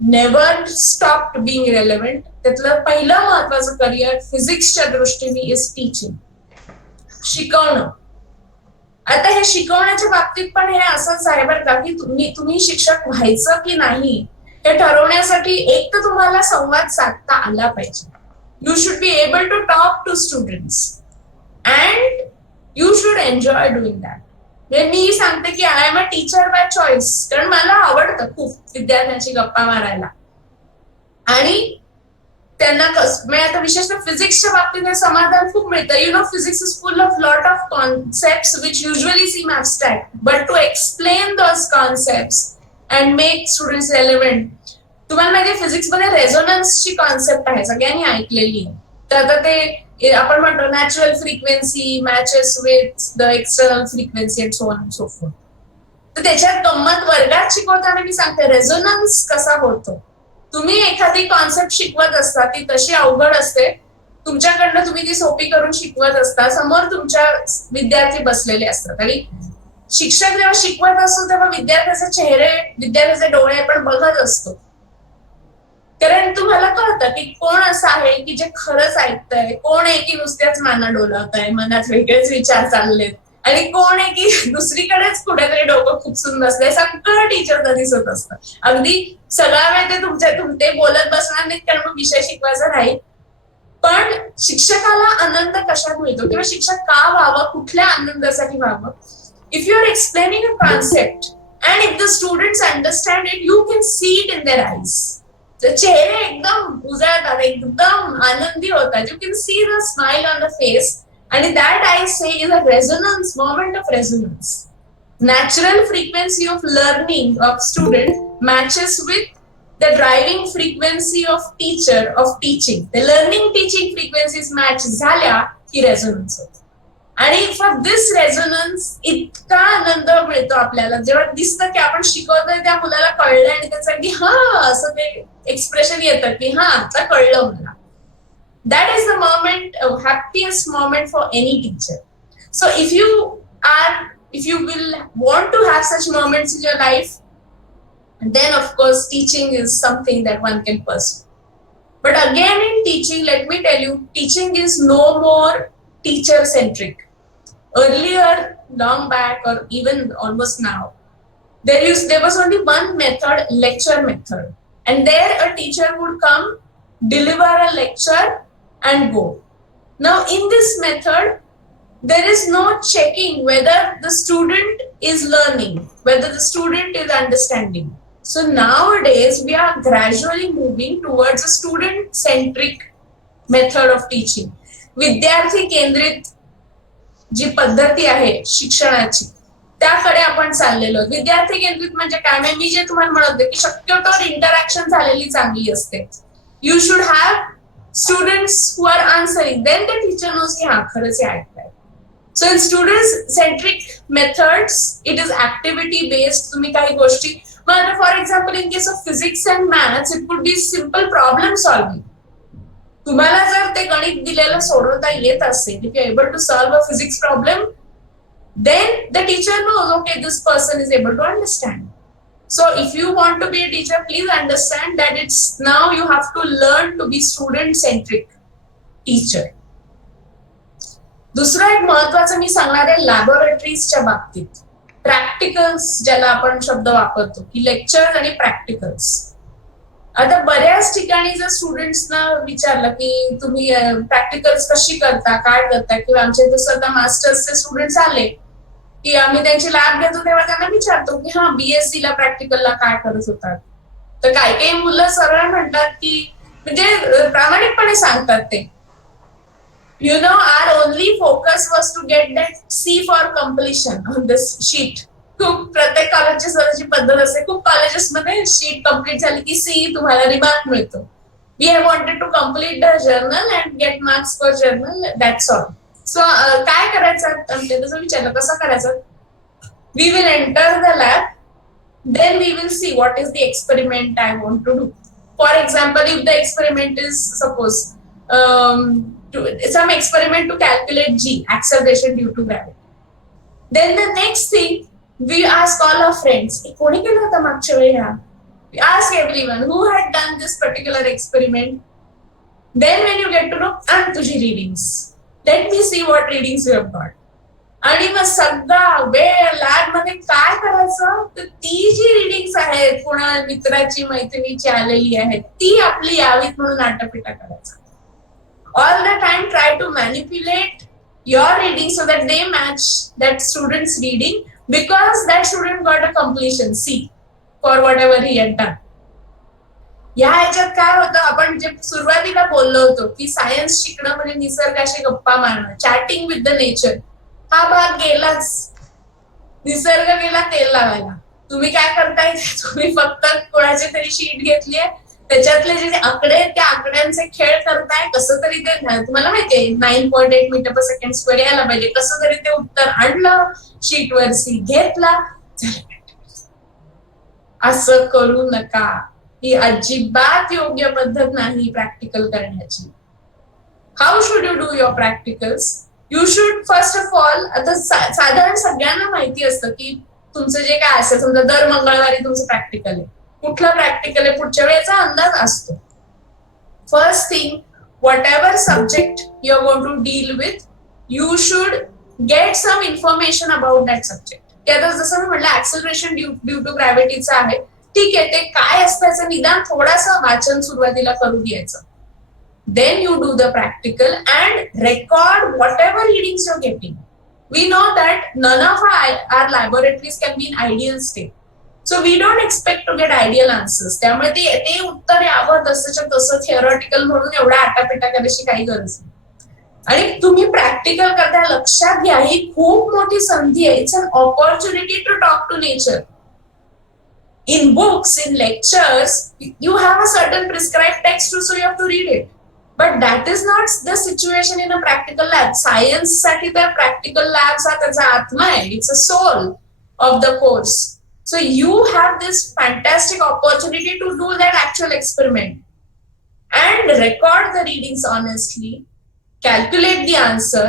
never stopped being relevant. त्यातलं पहिलं महत्वाचं करिअर फिजिक्सच्या दृष्टीने इज टीचिंग, शिकवणं. आता हे शिकवण्याच्या बाबतीत पण हे असंच आहे बरं का, की तुम्ही शिक्षक व्हायचं की नाही हे ठरवण्यासाठी एक तर तुम्हाला संवाद साधता आला पाहिजे. You should be able to talk to students and you should enjoy doing that. मी सांगते की I am a teacher by choice, कारण मला आवडतं खूप विद्यार्थ्यांची गप्पा मारायला आणि त्यांना म्हणजे आता विशेषतः फिजिक्सच्या बाबतीत हे समाधान खूप मिळतं. You know, physics is full of lot of concepts which usually seem abstract, but to explain those concepts and make students relevant. तुम्हाला माहिती फिजिक्समध्ये रेझोनन्सची कॉन्सेप्ट आहे, सगळ्यांनी ऐकलेली. तर आता ते आपण म्हणतो natural frequency matches with the external frequency and so on and so fourth. तर त्याच्यात गंमत वर्गात शिकवताना मी सांगते रेझोनन्स कसा होतो. तुम्ही एखादी कॉन्सेप्ट शिकवत असता, ती तशी अवघड असते, तुमच्याकडनं तुम्ही ती सोपी करून शिकवत असता, समोर तुमच्या विद्यार्थी बसलेले असतात आणि शिक्षक जेव्हा शिकवत असतो तेव्हा विद्यार्थ्याचे चेहरे, विद्यार्थ्याचे डोळे आपण बघत असतो, कारण तुम्हाला कळतं की कोण असं आहे की जे खरंच ऐकतंय, कोण आहे की नुसत्याच माना डोलावत आहे, मनात वेगळेच विचार चाललेत, आणि कोण आहे की दुसरीकडेच कुठेतरी डोकं खुपसून बसलंय. सगळं टीचरला दिसत असतं. अगदी सगळा वेळ ते ते बोलत बसणार नाहीत कारण मग विषय शिकवायचा राहील, पण शिक्षकाला आनंद कशात मिळतो किंवा शिक्षक का व्हावं, कुठल्या आनंदासाठी व्हावं. If you are explaining a concept and if the students understand it, you can see it in their eyes. तर चेहरे एकदम उजळतात, एकदम आनंदी होतात. You can see the smile on the face. आणि that I say is a resonance, moment of resonance. Natural frequency of learning of student matches with the driving frequency of teacher of teaching. The learning teaching frequencies match झाल्या की resonance होतो. आणि फॉर दिस रेझोनन्स इतका आनंद मिळतो आपल्याला जेव्हा दिसतं की आपण शिकवतोय त्या मुलाला कळलं आणि त्याचं की हा असं ते एक्सप्रेशन येतं की हा आता कळलं मला. That is the moment, happiest moment for any teacher. So if you will want to have such moments in your life, then of course teaching is something that one can pursue. But again in teaching, let me tell you, teaching is no more teacher centric. Earlier, long back, or even almost now, there was only one method, lecture method. And there a teacher would come, deliver a lecture and go. Now in this method, there is no checking whether the student is learning, whether the student is understanding. So nowadays we are gradually moving towards a student centric method of teaching. विद्यार्थी केंद्रित जी पद्धती आहे शिक्षणाची त्याकडे आपण चाललेलो. विद्यार्थी केंद्रित म्हणजे काय, मी जे तुम्हाला म्हणत होते की शक्यतो इंटरॅक्शन झालेली चांगली असते. You should have students who are answering, then the teacher knows की हा खरंच हे ऐकताय. So in student-centric methods, it is activity-based. तुम्ही काही गोष्टी, for example, in case of physics and maths, it could be simple problem solving. तुम्हाला जर ते गणित दिलेलं सोडवता येत असेल, if you are able to solve a physics problem, then the teacher knows, okay, this person is able to understand. So if you want to be a teacher, please understand that it's now you have to learn to be student-centric teacher. दुसरं एक महत्वाचं मी सांगणार आहे लॅबोरेटरीजच्या बाबतीत. प्रॅक्टिकल्स ज्याला आपण शब्द वापरतो की लेक्चर आणि प्रॅक्टिकल्स. आता बऱ्याच ठिकाणी जर स्टुडंट्सना विचारलं की तुम्ही प्रॅक्टिकल्स कशी करता, काय करता, किंवा आमच्या इथे स्वतः मास्टर्सचे स्टुडंट्स आले की आम्ही त्यांची लॅब घेतो तेव्हा त्यांना विचारतो की हा बीएससी ला प्रॅक्टिकलला काय करत होतात. तर काही काही मुलं सरळ म्हणतात की म्हणजे प्रामाणिकपणे सांगतात ते, you know, our only focus was to get that C for completion on this sheet. खूप प्रत्येक कॉलेजेसची पद्धत असते, खूप कॉलेजेसमध्ये शीट कम्प्लीट झाली की सी तुम्हाला रिमार्क मिळतो. We have wanted to complete the journal and get marks for journal, that's all. So काय करायचं तसं विचारलं कसं करायचं. We will enter the lab, then we will see what is the experiment I want to do. For example, if the experiment is suppose some experiment to calculate g, acceleration due to gravity. Then the next thing, we ask all our friends, कोणी केलं होतं मागच्या वेळी हा? We ask everyone who had done this particular experiment. Then when you get to know, and तुझी readings. Let me see what readings you have got. आणि मग सगळा वेळ लॅब मध्ये काय करायचं, तर ती जी रिडिंग्स आहेत कोणा मित्राची मैत्रिणीची आलेली आहेत ती आपली यावीत म्हणून आटापिटा करायचा. All the time try to manipulate your reading so that they match that student's reading, because that student got a completion C for whatever he had done. या ह्याच्यात काय होतं, आपण जे सुरुवातीला बोललो होतो की सायन्स शिकणं म्हणजे निसर्गाशी गप्पा मारणं, चॅटिंग विथ द नेचर, हा भाग गेलाच. निसर्ग गेला तेल लावायला. तुम्ही काय करताय, तुम्ही फक्त कोणाची तरी शीट घेतली आहे, त्याच्यातले जे आकडे त्या आकड्यांचे खेळ करताय, कसं तरी ते तुम्हाला माहितीये 9.8 मीटर पर सेकंड स्क्वेअर यायला पाहिजे, कसं तरी ते उत्तर आणलं, शीटवर सी घेतला, असं करू नका. ही अजिबात योग्य पद्धत नाही प्रॅक्टिकल करण्याची. How should you do your practicals? You should first of all, आता साधारण सगळ्यांना माहिती असतं की तुमचं जे काय असेल, समजा दर मंगळवारी तुमचं प्रॅक्टिकल आहे, कुठलं प्रॅक्टिकल आहे पुढच्या वेळेचा अंदाज असतो. First thing, whatever subject you are going to deal with, you should get some information about that subject. ते आता जसं मी म्हटलं ऍक्सेलरेशन ड्यू टू ग्रॅव्हिटीचं आहे, ठीक आहे, ते काय असतं याचं निदान थोडंसं वाचन सुरुवातीला करू द्यायचं. Then you do the practical and record whatever readings you getting. We know that none of our laboratories can be in ideal state. So we don't expect to get ideal answers. त्यामुळे ते उत्तर यावं तसंच्या तसं थिअरॉटिकल म्हणून एवढा आटापिटा करायची काही गरज नाही. आणि तुम्ही प्रॅक्टिकल करता लक्षात घ्या, ही खूप मोठी संधी आहे. It's an opportunity to talk to nature. In books, in lectures, you have a certain prescribed text, so you have to read it. But that is not the situation in a practical lab. Science साठी तर practical labs हा त्याचा आत्मा आहे. It's a soul of the course. So you have this fantastic opportunity to do that actual experiment and record the readings honestly, calculate the answer.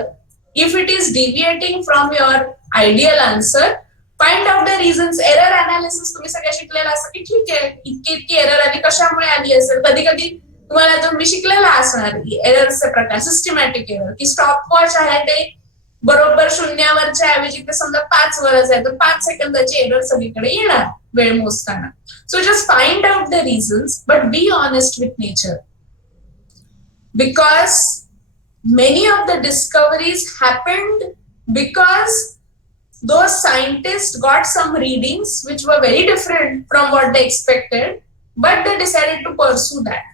If it is deviating from your ideal answer, find out the reasons. Error analysis तुम्ही सगळ्या शिकलेला असं की ठीक आहे, इतकी एरर आली, कशामुळे आली असेल. कधी कधी तुम्हाला तुम्ही शिकलेला असणार एररचे प्रकार, सिस्टमॅटिक एरर, की स्टॉप वॉच आहे ते बरोबर शून्यावरच्या ऐवजी ते समजा 5 वरच आहे, तर 5 सेकंदाची एरर सगळीकडे येणार वेळ मोजताना. So just find out the reasons, but be honest with nature, because many of the discoveries happened because those scientists got some readings which were very different from what they expected, but they decided to pursue that.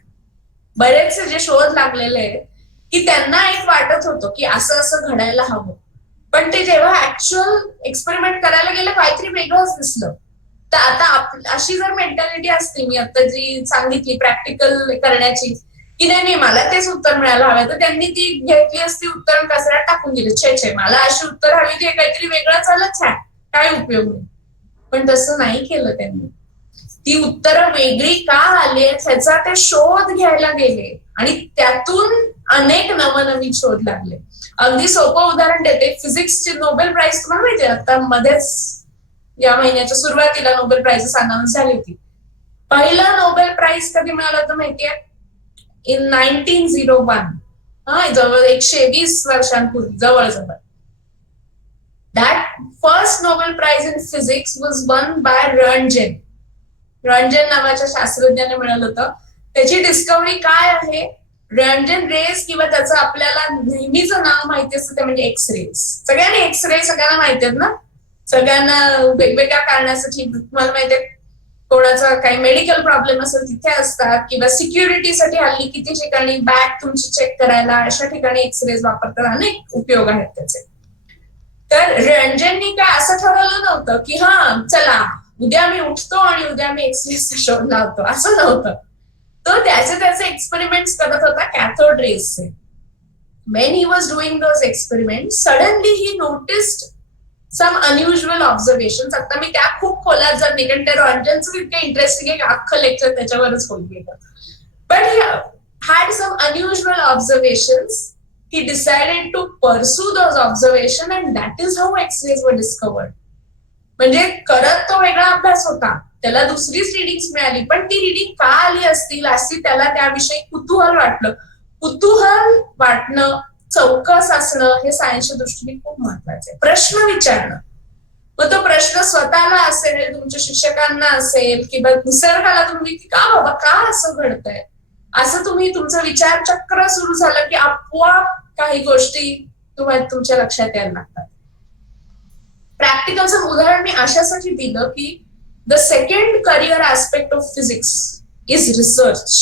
बरेचसे जे शोध लागलेले की त्यांना एक वाटत होतं की असं असं घडायला हवं, पण ते जेव्हा ऍक्च्युअल एक्सपेरिमेंट करायला गेलं काहीतरी वेगळंच दिसलं. तर आता अशी जर मेंटॅलिटी असते, मी आता जी सांगितली प्रॅक्टिकल करण्याची, की नाही मला तेच उत्तर मिळायला हवं, तर त्यांनी ती घेतली असती उत्तर कचऱ्यात टाकून दिली. छे मला अशी उत्तर हवी, ती काहीतरी वेगळं चालत आहे, काय उपयोग नाही. पण तसं नाही केलं त्यांनी. ती उत्तरं वेगळी का आली ह्याचा ते शोध घ्यायला गेले आणि त्यातून अनेक नवनवीन शोध लागले. अगदी सोपं उदाहरण देते. फिजिक्सची नोबेल प्राइज तुम्हाला माहिती आहे, आता मध्येच या महिन्याच्या सुरुवातीला नोबेल प्राइजेस अनाऊन्स झाली होती. पहिला नोबेल प्राइज कधी मिळाला होता माहितीये? इन 1901. जवळ 120 वर्षांपूर्वी, जवळजवळ. That first Nobel prize in physics was one by Ranjan. Ranjan नावाच्या शास्त्रज्ञाने मिळालं होतं. त्याची डिस्कव्हरी काय आहे? रंजन रेज, किंवा त्याचं आपल्याला नेहमीच नाव माहिती असतं ते म्हणजे एक्स रेज. सगळ्यांनी एक्स रे सगळ्यांना माहिती आहेत ना, सगळ्यांना वेगवेगळ्या कारणासाठी. तुम्हाला माहिती आहे कोणाचा काही मेडिकल प्रॉब्लेम असेल तिथे असतात, किंवा सिक्युरिटीसाठी हल्ली किती ठिकाणी बॅग तुमची चेक करायला अशा ठिकाणी एक्सरेज वापरतात. अनेक उपयोग आहेत त्याचे. तर रंजननी काय असं ठरवलं नव्हतं की चला उद्या मी उठतो आणि उद्या मी एक्सरेचा शोध लावतो, असं नव्हतं. तो त्याचे एक्सपेरिमेंट्स करत होता कॅथोड रेजचे. When he was doing those experiment, suddenly he noticed some unusual observation. आता मी त्या खूप खोलात जात नाही, कारण त्या रंजनचं इतकं इंटरेस्टिंग आहे, अख्खं लेक्चर त्याच्यावरच होईल. पण he had some unusual observations. He decided to pursue those observation and that is how X-rays were discovered. म्हणजे करत तो वेगळा अभ्यास होता, त्याला दुसरीच रिडिंग्स मिळाली, पण ती रिडिंग का आली असतील अशी त्याला त्याविषयी कुतूहल वाटलं. कुतूहल वाटणं, चौकस असणं हे सायन्सच्या दृष्टीने खूप महत्वाचं आहे. प्रश्न विचारणं, मग तो प्रश्न स्वतःला असेल, तुमच्या शिक्षकांना असेल, किंवा निसर्गाला तुम्ही का बाबा का असं घडतंय, असं तुम्ही तुमचं विचार चक्र सुरू झालं की आपोआप काही गोष्टी तुमच्या लक्षात यायला लागतात. प्रॅक्टिकलचं उदाहरण मी अशासाठी दिलं की the second career aspect of physics is research.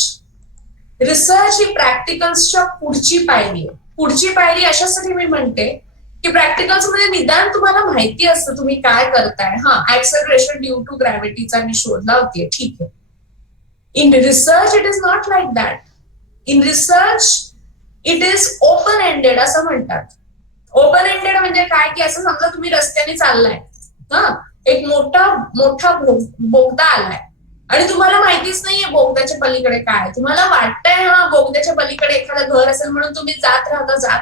Research ही प्रॅक्टिकल्सच्या पुढची पायरी आहे. पुढची पायरी अशासाठी मी म्हणते की प्रॅक्टिकल्स मध्ये निदान तुम्हाला माहिती असतं तुम्ही काय करताय. ऍक्सेलरेशन ड्यू टू ग्रॅव्हिटीचा मी शोध लावते, ठीक आहे. In research it is not like that. In research it is open ended असं म्हणतात. ओपन एंडेड म्हणजे काय की असं समजा तुम्ही रस्त्याने चाललाय, एक मोठा बोगदा आलाय आणि तुम्हाला माहितीच नाहीये बोगद्याच्या पलीकडे काय. तुम्हाला वाटतंय बोगद्याच्या पलीकडे एखादं घर असेल म्हणून तुम्ही जात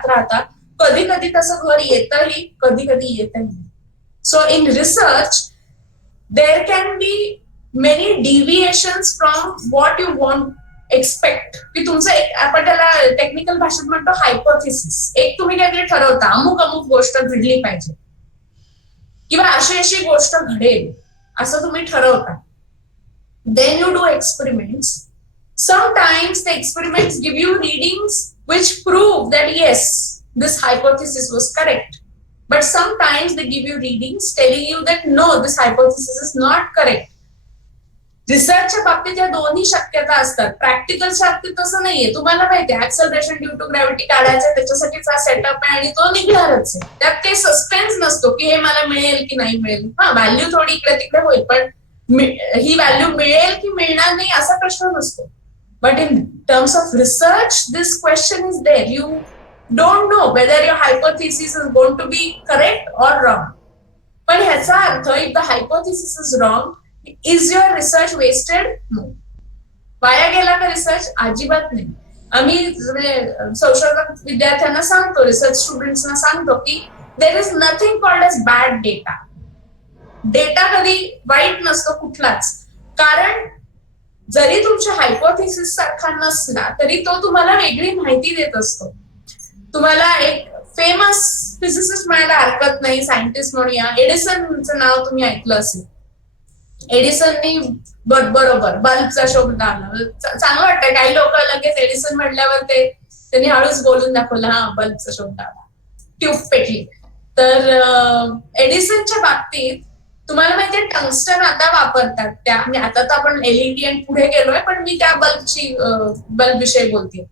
राहता. कधी कधी तसं घर येतही, कधी कधी येतही. So in research there can be many deviations from what you want expect. की तुमचं एक, आपण त्याला टेक्निकल भाषेत म्हणतो हायपोथेसिस. एक तुम्ही काहीतरी ठरवता, अमुक गोष्ट घडली पाहिजे किंवा अशी गोष्ट घडेल असं तुम्ही ठरवता. Then you do experiments. Sometimes the experiments give you readings which prove that yes, this hypothesis was correct. But sometimes they give you readings telling you that no, this hypothesis is not correct. रिसर्चच्या बाबतीत या दोन्ही शक्यता असतात. प्रॅक्टिकलच्या बाबतीत तसं नाहीये. तुम्हाला माहितीये ऍक्सलरेशन ड्यू टू ग्रॅव्हिटी काढायचा, त्याच्यासाठीचा सेटअप आहे आणि तो निघणारच आहे. त्यात काही सस्पेन्स नसतो की हे मला मिळेल की नाही मिळेल. हा, व्हॅल्यू थोडी इकडे तिकडे होईल, पण ही व्हॅल्यू मिळेल की मिळणार नाही असा प्रश्न नसतो. But in terms of research this question is there. You don't know whether your hypothesis is going to be correct or wrong. पण ह्याचा अर्थ if the hypothesis is wrong, is your research wasted? No. वाया गेला का रिसर्च? अजिबात नाही. आम्ही संशोधक विद्यार्थ्यांना सांगतो, रिसर्च स्टुडंट्सना सांगतो की there is nothing called as bad data. Data कधी वाईट नसतो कुठलाच, कारण जरी तुमच्या हायपोथेसिस सारखा नसला तरी तो तुम्हाला वेगळी माहिती देत असतो. तुम्हाला एक फेमस फिजिसिस्ट म्हणायला हरकत नाही, सायंटिस्ट म्हणूया, एडिसनचं नाव तुम्ही ऐकलं असेल. एडिसननी बरोबर बल्बचा शोध लावला. चांगलं वाटतंय, काही लोक लगेच एडिसन म्हटल्यावर त्यांनी हळूच बोलून दाखवलं, हा बल्बचा शोध लावला, ट्यूब पेटली. तर एडिसनच्या बाबतीत तुम्हाला माहितीये टंगस्टन आता वापरतात. त्या म्हणजे आता तर आपण एलईडी आणि पुढे गेलोय, पण मी त्या बल्ब विषयी बोलते.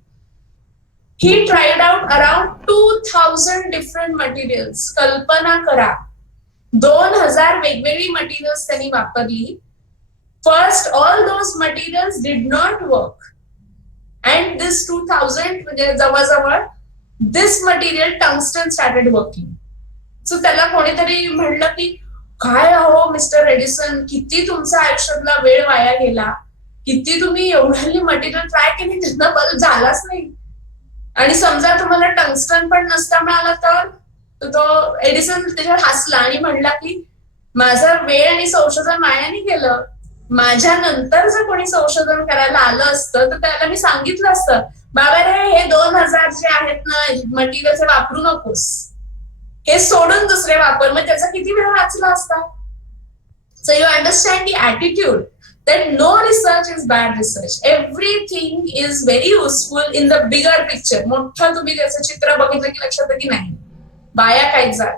He tried out around 2000 different materials. कल्पना करा, 2000 वेगवेगळी मटेरियल्स त्यांनी वापरली. First all those materials did not work and this 2000 म्हणजे जवळजवळ this material tungsten started working. So त्याला कोणीतरी म्हणलं की काय हो मिस्टर एडिसन, किती तुमचा आयुष्यातला वेळ वाया गेला, किती तुम्ही एवढी मटेरियल ट्राय केली, त्यांना बल्ब झालाच नाही. आणि समजा तुम्हाला टंगस्टन पण नसता मिळाला तर तो एडिसन त्याच्यावर हसला आणि म्हणला की माझा वेळ आणि संशोधन वायाने गेलं. माझ्या नंतर जर कोणी संशोधन करायला आलं असतं तर त्याला मी सांगितलं असतं, बाबा रे हे 2000 जे आहेत ना मटेरियल वापरू नकोस, हे सोडून दुसरे वापर. मग त्याचा किती वेळ वाचला असता. So you understand the attitude that no research is bad research. Everything is very useful in the bigger picture. मोठं तुम्ही त्याचं चित्र बघितलं की लक्षात येतं की नाही बाया काहीच झालं.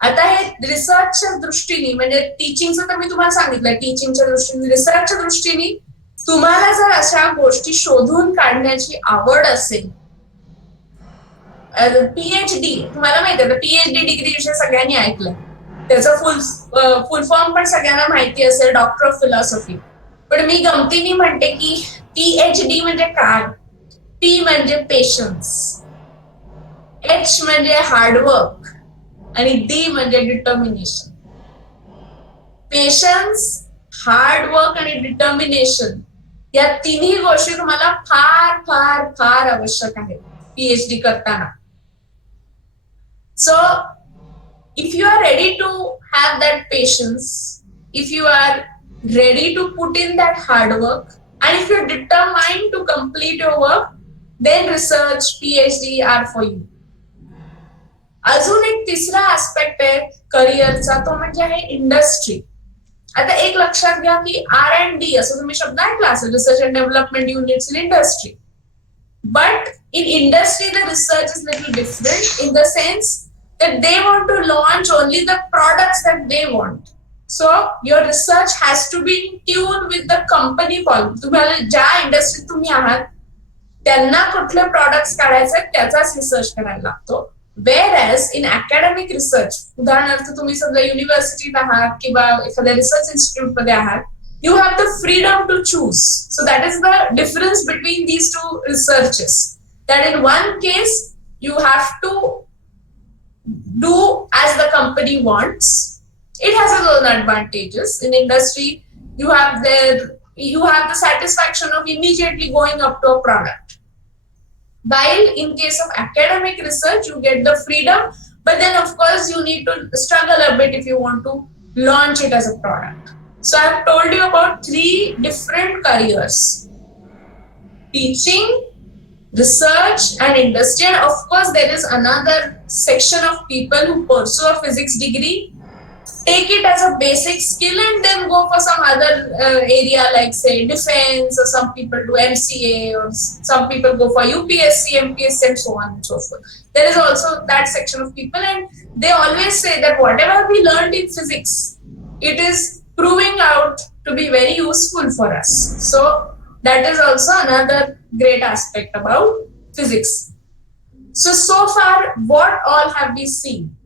आता हे रिसर्चच्या दृष्टीने म्हणजे टीचिंगचं तर मी तुम्हाला सांगितलं, टीचिंगच्या दृष्टीने, रिसर्चच्या दृष्टीने तुम्हाला जर अशा गोष्टी शोधून काढण्याची आवड असेल, पीएचडी तुम्हाला माहिती आहे, पीएचडी डिग्री विषयी सगळ्यांनी ऐकलं, त्याचं फुल फॉर्म पण सगळ्यांना माहिती असेल, डॉक्टर ऑफ फिलॉसॉफी. पण मी गमतीने म्हणते की पीएचडी म्हणजे काय. पी म्हणजे पेशन्स, एच म्हणजे हार्डवर्क आणि डी म्हणजे डिटर्मिनेशन. पेशन्स, हार्डवर्क आणि डिटर्मिनेशन या तिन्ही गोष्टी तुम्हाला फार फार फार आवश्यक आहेत पीएचडी करताना. So if you are ready to have that patience, if you are ready to put in that hard work, and if you're determined to complete your work, then research, PhD are for you. अजून एक तिसरा आस्पेक्ट आहे करिअरचा, तो म्हणजे आहे इंडस्ट्री. आता एक लक्षात घ्या की R&D असं तुम्ही शब्द ऐकला असेल, research and development units in industry. But in industry the research is little different in the sense that they want to launch only the products that they want. So your research has to be in tune with the company policy. तुम्हाला ज्या इंडस्ट्रीत तुम्ही आहात त्यांना कुठले प्रॉडक्ट्स काढायचे त्याचाच रिसर्च करायला लागतो. Whereas in academic research, उदाहरणार्थ तुम्ही समजा युनिव्हर्सिटीत आहात किंवा एखाद्या रिसर्च इन्स्टिट्यूट मध्ये आहात, you have the freedom to choose. So that is the difference between these two researches. That in one case you have to do as the company wants. It has its own advantages. In industry, you have the satisfaction of immediately going up to a product. While in case of academic research, you get the freedom, but then of course you need to struggle a bit if you want to launch it as a product. So I've told you about 3 different careers: teaching, research and industry. And of course there is another section of people who pursue a physics degree, take it as a basic skill and then go for some other area like say defense, or some people do MCA, or some people go for UPSC, MPSC and so on and so forth. There is also that section of people, and they always say that whatever we learned in physics, it is proving out to be very useful for us. So that is also another great aspect about physics. So far, what all have we seen?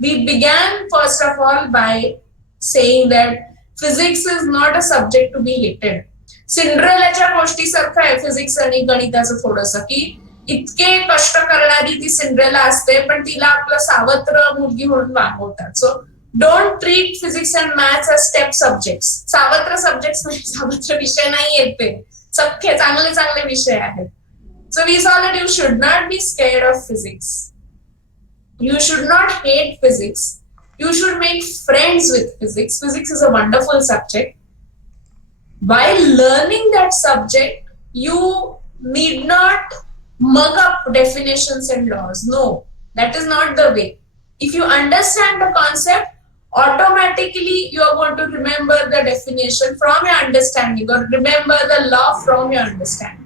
We began first of all by saying that physics is not a subject to be hated. सिंड्रेलाच्या गोष्टीसारखं आहे फिजिक्स आणि गणिताचं थोडंसं, की इतके कष्ट करणारी ती सिंड्रेला असते पण तिला आपलं सावत्र मुलगी म्हणून वागवतात. So don't treat physics and maths as step subjects. सावत्र सब्जेक्ट्स नाही, सावत्र विषय नाही येत, ते सख्खे चांगले चांगले विषय आहेत. सो वी सॉ that you should not be scared of physics. You should not hate physics. You should make friends with physics. Physics is a wonderful subject. While learning that subject, you need not mug up definitions and laws. No, that is not the way. If you understand the concept, automatically you are going to remember the definition from your understanding or remember the law from your understanding.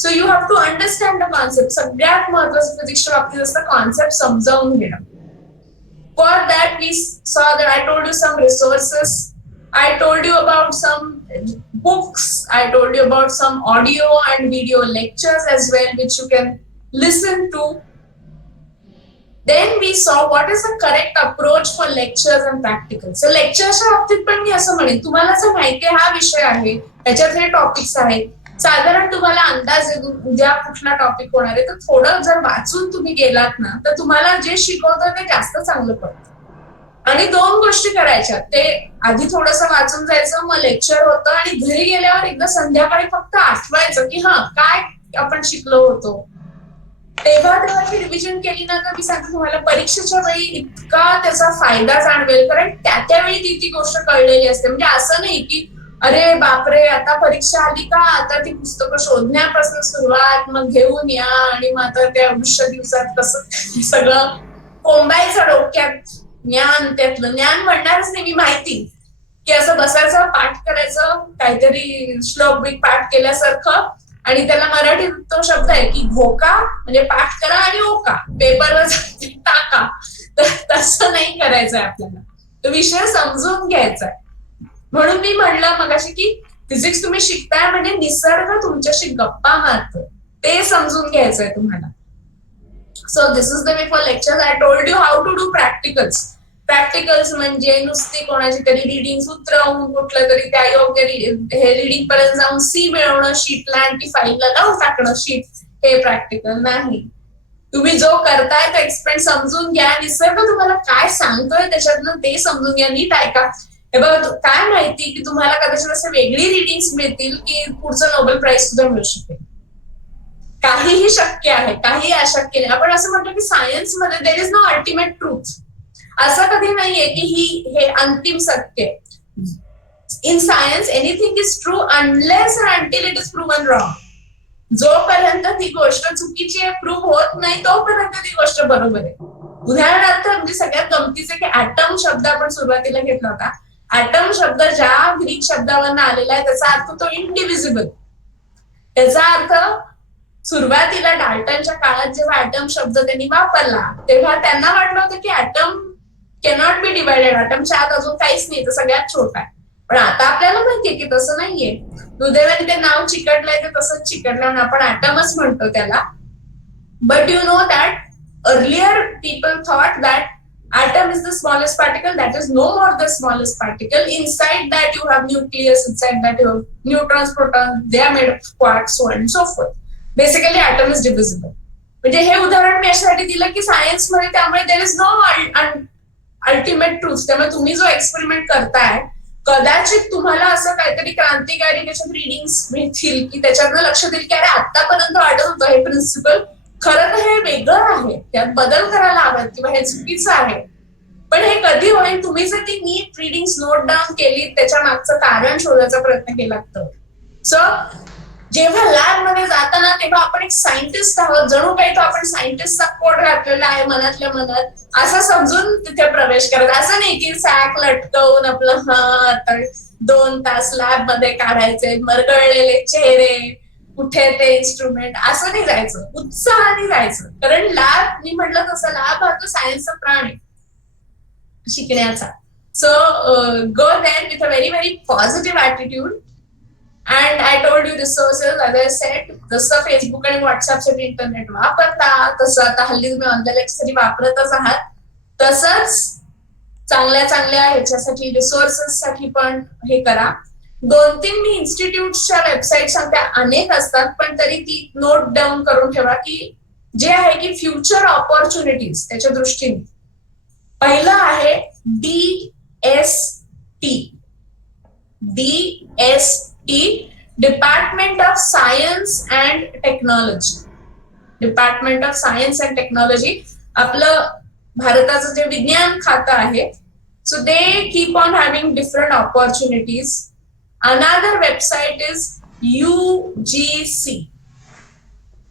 So you have to understand the concept. सगळ्यात महत्त्वाचं फिजिक्सच्या बाबतीत असतं कॉन्सेप्ट समजावून घेणं. For that we saw that I told you some resources. I told you about some books. I told you about some audio and video lectures as well, which you can listen to. Then we saw what is the correct approach for lectures and practicals. So lectureच्या बाबतीत पण मी असं म्हणेन, तुम्हाला जर माहिती आहे हा विषय आहे, त्याच्यात हे टॉपिक्स आहेत, साधारण तुम्हाला अंदाज आहे उद्या कुठला टॉपिक होणार आहे, तर थोडं जर वाचून तुम्ही गेलात ना तर तुम्हाला जे शिकवतं ते जास्त चांगलं पडतं. आणि दोन गोष्टी करायच्या, ते आधी थोडंसं वाचून जायचं, मग लेक्चर होतं, आणि घरी गेल्यावर एकदा संध्याकाळी फक्त आठवायचं की हा काय आपण शिकलो होतो. तेव्हा ती रिव्हिजन केली ना तर मी सांगते तुम्हाला परीक्षेच्या वेळी इतका त्याचा फायदा जाणवेल, कारण त्यावेळी ती गोष्ट कळलेली असते. म्हणजे असं नाही की अरे बापरे आता परीक्षा आली का, आता ती पुस्तकं शोधण्यापासून सुरुवात, मग घेऊन या, आणि मग आता त्या 20 दिवसात कसं सगळं कोंबायचं डोक्यात ज्ञान. त्यातलं ज्ञान म्हणणारच नाही मी, माहिती की असं बसायचं, पाठ करायचं, काहीतरी श्लोक बी पाठ केल्यासारखं, आणि त्याला मराठीत तो शब्द आहे की घोका, म्हणजे पाठ करा आणि ओका पेपरवर टाका. तर तसं नाही करायचंय आपल्याला, तो विषय समजून घ्यायचा आहे. म्हणून मी म्हणलं मगाशी की फिजिक्स तुम्ही शिकताय म्हणजे निसर्ग तुमच्याशी गप्पा मारतो, ते समजून घ्यायचंय तुम्हाला. So this is the way for lectures. I told you how to do practicals. Practicals म्हणजे नुसती कोणाची तरी रिडिंग उतरवून कुठलं तरी त्या योग्य हे रिडिंग पर्यंत जाऊन सी मिळवणं, शीटला आणि ती फाईलला लावून टाकणं शीट, हे प्रॅक्टिकल नाही. तुम्ही जो करताय तो एक्सपेरिमेंट समजून घ्या, निसर्ग तुम्हाला काय सांगतोय त्याच्यातलं ते समजून घ्या, नीट ऐका. हे बघा काय माहिती की तुम्हाला कदाचित असे वेगळी रिडिंग्स मिळतील की पुढचं नोबेल प्राइज सुद्धा मिळू शकेल. काहीही शक्य आहे, काही अशक्य नाही. आपण असं म्हणतो की सायन्स मध्ये there is no ultimate truth. असं कधी नाहीये की हे अंतिम सत्य. In science anything is true unless until it is proven wrong. जोपर्यंत ती गोष्ट चुकीची आहे, प्रूव्ह होत नाही, तोपर्यंत ती गोष्ट बरोबर आहे. उदाहरणार्थ म्हणजे सगळ्यात गमतीचे की ॲटम शब्द आपण सुरुवातीला घेतला होता. ॲटम शब्द ज्या ग्रीक शब्दावरनं आलेला आहे त्याचा अर्थ तो इनडिव्हिजिबल. त्याचा अर्थ सुरुवातीला डाल्टनच्या काळात जेव्हा ॲटम शब्द त्यांनी वापरला तेव्हा त्यांना वाटलं होतं की ॲटम कॅनॉट बी डिवायडेड, ॲटमच्या आत अजून काहीच नाही, तर सगळ्यात छोटा आहे. पण आता आपल्याला माहितीये की तसं नाहीये. दुर्दैवाने ते नाव चिकटलंय ते तसंच चिकटलं, आपण ॲटमच म्हणतो त्याला. But you know that earlier people thought that atom is the smallest particle. That is no more the smallest particle. Inside that you have nucleus, inside that you have neutrons, protons, they are made of quarks, so on and so forth. Basically atom is divisible. म्हणजे हे उदाहरण मी यासाठी दिलं की सायन्स मध्ये त्यामुळे there is no ultimate truth. त्यामुळे तुम्ही जो एक्सपेरिमेंट करताय कदाचित तुम्हाला असं काहीतरी क्रांतिकारी त्याच्यात रिडिंग्स मिळतील की त्याच्यातनं लक्ष देईल की अरे आतापर्यंत वाटत होतं हे प्रिन्सिपल, खरं तर हे वेगळं आहे, त्यात बदल करायला हवेत किंवा हे चुकीचं आहे. पण हे कधी होईल तुम्ही जर ती नीट रिडिंग्स नोट डाऊन केली, त्याच्या मागचं कारण शोधायचा प्रयत्न केला तर. सो जेव्हा लॅब मध्ये जाताना तेव्हा आपण एक सायंटिस्ट आहोत, जणू काही तो आपण सायंटिस्टचा कोड घातलेला आहे मनातल्या मनात, असं समजून तिथे प्रवेश करत. असं नाही की सॅक लटकवून आपलं आता 2 तास लॅब मध्ये काढायचे, मरगळलेले चेहरे, कुठे ते इन्स्ट्रुमेंट, असं नाही जायचं, उत्साहाने जायचं. कारण लॅब मी म्हटलं तसं लॅब हा तो सायन्सचा प्राण आहे शिकण्याचा. So go there with a very, very positive attitude. And I told you resources, as I said, जसं फेसबुक आणि व्हॉट्सअपसाठी इंटरनेट वापरता तसं आता हल्ली तुम्ही ऑनलाईन लेक्चरसाठी वापरतच आहात, तसंच चांगल्या चांगल्या ह्याच्यासाठी रिसोर्सेस साठी पण हे करा. 2-3 मी इन्स्टिट्यूटच्या वेबसाईट सांगते, अनेक असतात पण तरी ती नोट डाऊन करून ठेवा की जे आहे की फ्युचर ऑपॉर्च्युनिटीज त्याच्या दृष्टीने. पहिलं आहे DST, department of science and technology. Department of science and technology आपलं भारताचं जे विज्ञान खातं आहे. So they keep on having different opportunities. Another website is UGC,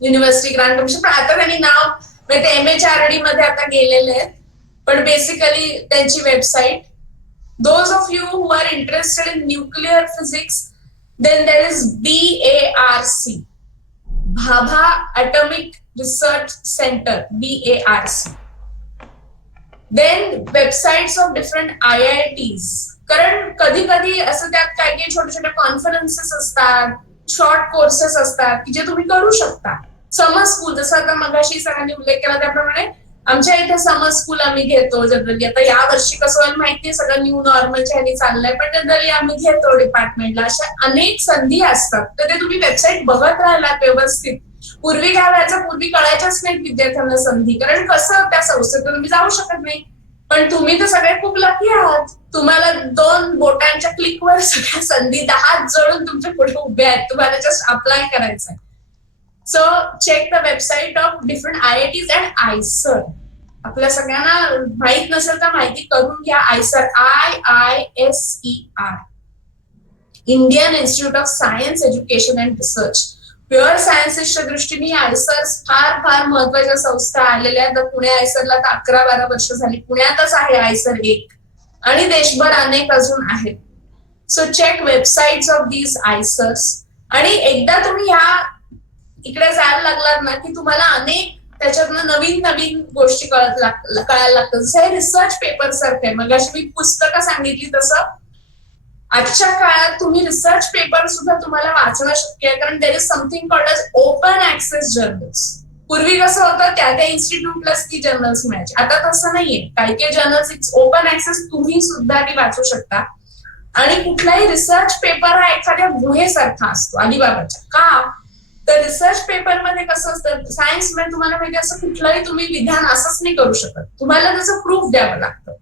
university grant commission. पण आता त्यांनी नाव म्हणजे MHRD मध्ये आता गेलेले आहेत, पण बेसिकली त्यांची website. Those of you who are interested in nuclear physics, then there is BARC, Bhabha Atomic Research Center, BARC. Then websites of different IITs. कारण कधी कधी असं त्यात काही छोटे छोटे कॉन्फरन्सेस असतात, शॉर्ट कोर्सेस असतात की जे तुम्ही करू शकता. समर स्कूल, जसं आता मगाशी सरांनी उल्लेख केला त्याप्रमाणे आमच्या इथे समर स्कूल आम्ही घेतो जनरली. आता या वर्षी कसं व्हायला माहितीये, सगळं न्यू नॉर्मलच्या ह्यानी चाललंय, पण जनरली आम्ही घेतो डिपार्टमेंटला. अशा अनेक संधी असतात, तर ते तुम्ही वेबसाईट बघत राहिलात व्यवस्थित. पूर्वी काय व्हायचं, पूर्वी कळायच्याच नाही विद्यार्थ्यांना संधी, कारण कसं त्या संस्थेत तुम्ही जाऊ शकत नाही. पण तुम्ही तर सगळे खूप लकी आहात, तुम्हाला 2 बोटांच्या क्लिकवर सगळ्या संधी 10 जळून तुमच्या पुढे उभे आहेत, तुम्हाला जस्ट अप्लाय करायचं आहे. So check the website of different IITs and IISER. आपल्या सगळ्यांना माहित नसेल तर माहिती करून घ्या. IISER, IISER, Indian Institute of Science Education and Research. Pure सायन्सेसच्या दृष्टीने आयसर फार फार महत्वाच्या संस्था आलेल्या आहेत. पुणे आयसरला तर 11-12 वर्ष झाली. पुण्यातच आहे आयसर 1, आणि देशभर अनेक अजून आहेत. So check websites of these IISERs. आणि एकदा तुम्ही ह्या इकडे जायला लागलात ना की तुम्हाला अनेक त्याच्यातनं नवीन नवीन गोष्टी कळायला लागतात. जसं हे रिसर्च पेपर सारखं आहे. मग अशी मी पुस्तकं सांगितली तसं आजच्या काळात तुम्ही रिसर्च पेपर सुद्धा तुम्हाला वाचणं शक्य आहे, कारण there is something called as open access journals. पूर्वी कसं होतं, त्या इन्स्टिट्यूटलाच ती जर्नल्स मिळायची. आता तसं नाहीये. काही जर्नल्स इट्स ओपन ऍक्सेस, तुम्ही सुद्धा ती वाचू शकता. आणि कुठलाही रिसर्च पेपर हा एखाद्या गुहेसारखा असतो अलिबाबाच्या. का तर रिसर्च पेपर मध्ये कसं असतं, सायन्स मध्ये तुम्हाला माहिती असं कुठलंही तुम्ही विधान असंच नाही करू शकत, तुम्हाला त्याचं प्रूफ द्यावं लागतं.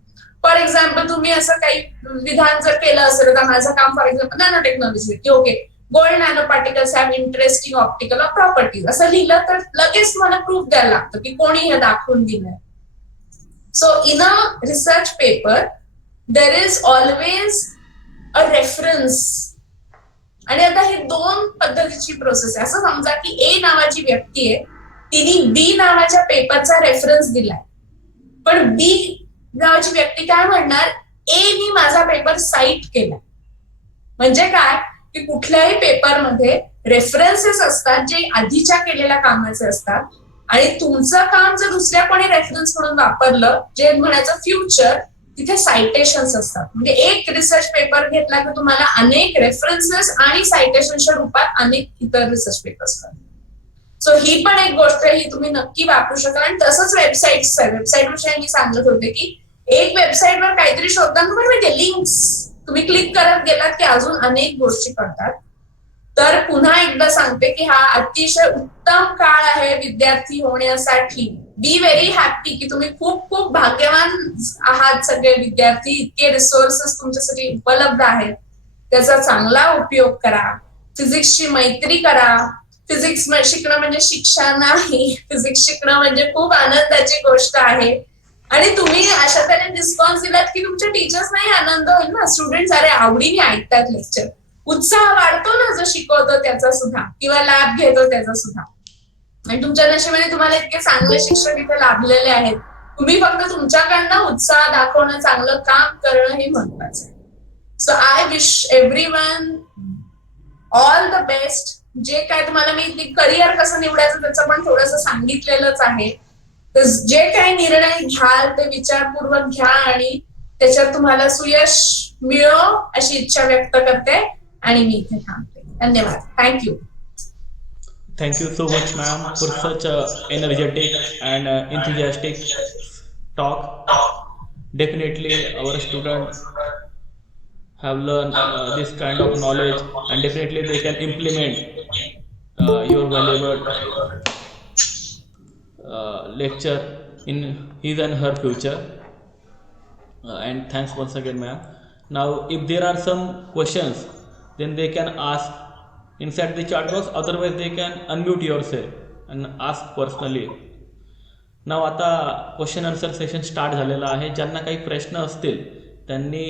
फॉर एक्झाम्पल तुम्ही असं काही विधान जर केलं असेल, तर माझं काम फॉर एक्झाम्पल नॅनो टेक्नॉलॉजी की okay gold nano particles have interesting optical properties असं लिहिलं तर लगेच तुम्हाला प्रूफ द्यायला लागतं की कोणी हे दाखवून दिलंय. So in a research paper there is always a reference. आणि आता हे 2 पद्धतीची प्रोसेस आहे. असं समजा की A नावाची व्यक्ती आहे, तिने B नावाच्या पेपरचा रेफरन्स दिलाय, पण B नावाची व्यक्ती काय म्हणणार, A नी माझा पेपर साईट केला. म्हणजे काय की कुठल्याही पेपरमध्ये रेफरन्सेस असतात जे आधीच्या केलेल्या कामाचे असतात, आणि तुमचं काम जर दुसऱ्या कोणी रेफरन्स म्हणून वापरलं, जे म्हणायचं फ्युचर, तिथे सायटेशन्स असतात. म्हणजे एक रिसर्च पेपर घेतला तर तुम्हाला अनेक रेफरन्सेस आणि सायटेशनच्या रूपात अनेक इतर रिसर्च पेपर्स असतात. सो ही पण एक गोष्ट ही तुम्ही नक्की वापरू शकाल. आणि तसंच वेबसाईट्स आहे. वेबसाईट विषयी मी सांगत होते की एक वेबसाईटवर काहीतरी शोधताना तुम्हाला माहिती लिंक्स तुम्ही क्लिक करत गेलात की अजून अनेक गोष्टी करतात. तर पुन्हा एकदा सांगते की हा अतिशय उत्तम काळ आहे विद्यार्थी होण्यासाठी. बी व्हेरी हॅपी की तुम्ही खूप खूप भाग्यवान आहात सगळे विद्यार्थी. इतके रिसोर्सेस तुमच्यासाठी उपलब्ध आहेत, त्याचा चांगला उपयोग करा. फिजिक्सची मैत्री करा. फिजिक्स शिकणं म्हणजे शिक्षा नाही, फिजिक्स शिकणं म्हणजे खूप आनंदाची गोष्ट आहे. आणि तुम्ही अशा तऱ्हेने रिस्पॉन्स दिलात की तुमच्या टीचर्सनाही आनंद होईल ना. स्टुडंट्स अरे आवडीने ऐकतात लेक्चर, उत्साह वाढतो ना जो शिकवतो त्याचा सुद्धा, किंवा लॅब घेतो त्याचा सुद्धा. आणि तुमच्या नशिबाने तुम्हाला इतके चांगले शिक्षक इथे लाभलेले आहेत. तुम्ही फक्त तुमच्याकडनं उत्साह दाखवणं, चांगलं काम करणं हे महत्वाचं आहे. So I wish everyone all the best. जे काय तुम्हाला मी करिअर कसं निवडायचं त्याचं पण थोडंसं सांगितलेलंच आहे. तर जे काही निर्णय घ्याल ते विचारपूर्वक घ्या आणि त्याच्यात तुम्हाला सुयश मिळो अशी इच्छा व्यक्त करते आणि मी इथे थांबते. धन्यवाद. Thank you. Thank you so much, ma'am, for such a energetic and enthusiastic talk. Definitely, our students have learned this kind of knowledge, and definitely they can implement your valuable lecture in his and her future. And thanks once again, ma'am. Now, if there are some questions, then they can ask inside the chat box. Otherwise, they can unmute yourself and ask personally. नाव आता क्वेश्चन आन्सर सेशन स्टार्ट झालेलं आहे. ज्यांना काही प्रश्न असतील त्यांनी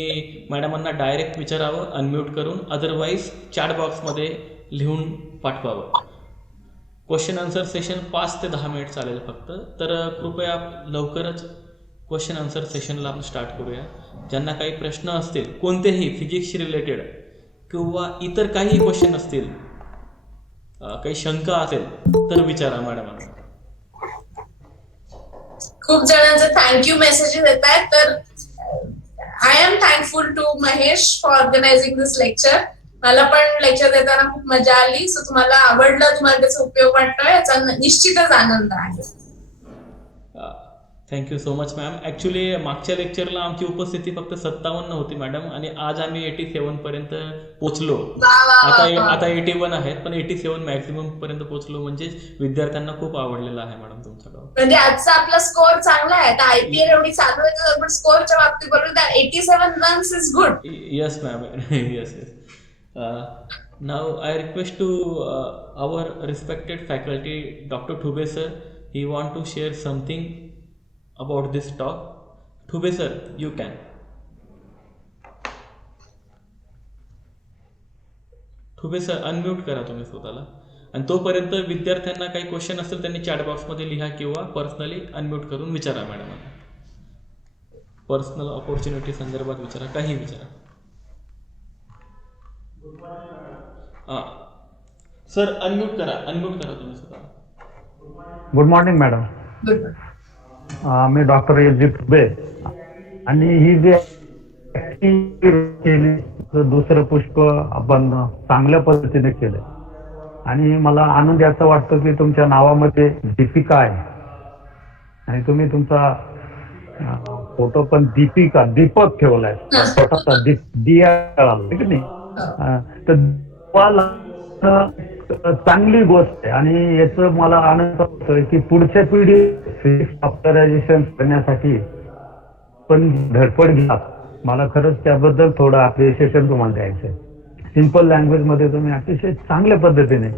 मॅडमांना डायरेक्ट विचारावं अनम्यूट करून, अदरवाईज चॅट बॉक्समध्ये लिहून पाठवावं. क्वेश्चन आन्सर सेशन 5 ते 10 मिनिट चालेल फक्त. तर कृपया लवकरच क्वेश्चन आन्सर सेशनला आपण स्टार्ट करूया. ज्यांना काही प्रश्न असतील कोणतेही फिजिक्सशी रिलेटेड किंवा इतर काही क्वेश्चन असतील, काही शंका असेल तर विचारा मॅडमांना. खूप जणांचे थँक्यू मेसेजेस येत आहेत. तर I am thankful to Mahesh for organising this lecture. मला पण लेक्चर देताना खूप मजा आली. सो तुम्हाला आवडलं, तुम्हाला त्याचा उपयोग वाटतोय याचा निश्चितच आनंद आहे. Thank you so much ma'am. Actually मागच्या लेक्चरला आमची उपस्थिती फक्त 57 होती मॅडम, आणि आज आम्ही 87 पर्यंत पोचलो. आता 81 आहेत, पण 87 मॅक्झिमम पर्यंत पोचलो. म्हणजे विद्यार्थ्यांना खूप आवडलेलं आहे मॅडम तुमचा टॉक. म्हणजे आजचा आपला स्कोर चांगला आहे. आता IPL एवढी चालू आहे पण स्कोरच्या बाबतीत बरोबर 87 runs is good. Yes ma'am. Yes. Now I request to our respected faculty doctor Thube sir. He want to share something about this talk. Thube sir, you can. Thube sir, unmute करा तुम्ही स्वतःला. आणि तोपर्यंत विद्यार्थ्यांना काही क्वेश्चन असेल त्यांनी चॅट बॉक्समध्ये लिहा किंवा पर्सनली अनम्यूट करून विचारा मॅडमांना. पर्सनल ऑपॉर्च्युनिटी संदर्भात विचारा, काही विचारा. सर अनम्यूट करा तुम्ही स्वतःला. Good morning madam. गुड. मी डॉक्टर एस.जी. ठुबे, आणि ही जी केली दुसरं पुष्प आपण चांगल्या पद्धतीने केलं, आणि मला आनंद याचा वाटतो की तुमच्या नावामध्ये दीपिका आहे, आणि तुम्ही तुमचा फोटो पण दीपक ठेवलाय, छोटासा दिया ठीक आहे. तर चांगली गोष्ट आहे, आणि याचं मला आनंद होतोय की पुढच्या पिढी फिजिक्स ऑप्टरायझेशन करण्यासाठी पण धडपड घ्या. मला खरंच त्याबद्दल थोडं अप्रिशिएशन तुम्हाला द्यायचं आहे. सिम्पल लँग्वेजमध्ये तुम्ही अतिशय चांगल्या पद्धतीने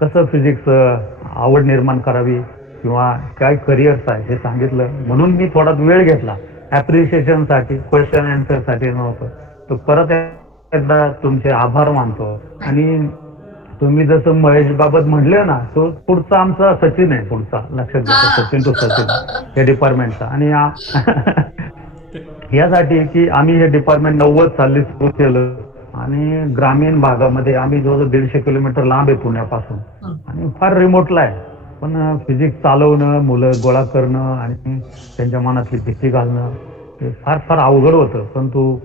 कसं फिजिक्स आवड निर्माण करावी किंवा काय करिअर्स आहे हे सांगितलं, म्हणून मी थोडा वेळ घेतला ॲप्रिशिएशनसाठी, क्वेश्चन आन्सरसाठी नव्हतं. तर परत एकदा तुमचे आभार मानतो. आणि तुम्ही जसं महेश बाबत म्हणले ना, तो पुढचा आमचा सचिन आहे, पुढचा लक्षात घ्या, सचिन टू सचिन या डिपार्टमेंटचा. आणि यासाठी की आम्ही हे डिपार्टमेंट 90 साली सुरू केलं, आणि ग्रामीण भागामध्ये आम्ही जवळजवळ 150 किलोमीटर लांब आहे पुण्यापासून, आणि फार रिमोटला आहे. पण फिजिक्स चालवणं, मुलं गोळा करणं आणि त्यांच्या मनातली भीती घालणं हे फार फार अवघड होतं. परंतु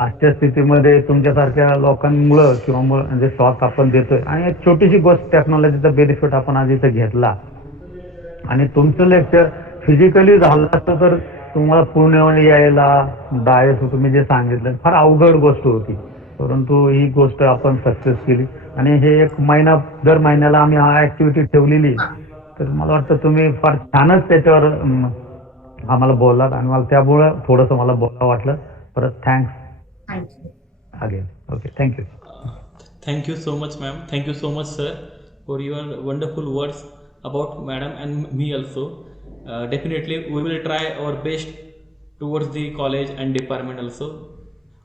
आजच्या स्थितीमध्ये तुमच्यासारख्या लोकांमुळं किंवा म्हणजे शॉक आपण देतोय, आणि एक छोटीशी गोष्ट टेक्नॉलॉजीचा बेनिफिट आपण आज इथं घेतला. आणि तुमचं लेक्चर फिजिकली झालं असतं तर तुम्हाला पुण्यावर यायला डायस तुम्ही जे सांगितलं फार अवघड गोष्ट होती, परंतु ही गोष्ट आपण सक्सेस केली. आणि हे एक महिना, दर महिन्याला आम्ही हा ऍक्टिव्हिटी ठेवलेली, तर मला वाटतं तुम्ही फार छानच त्याच्यावर आम्हाला बोललात, आणि मला त्यामुळे थोडंसं मला बोलावं वाटलं. परत thanks again. Okay, thank you. Thank you so much ma'am. Thank you so much sir for your wonderful words about madam and me also. Definitely we will try our best towards the college and department also.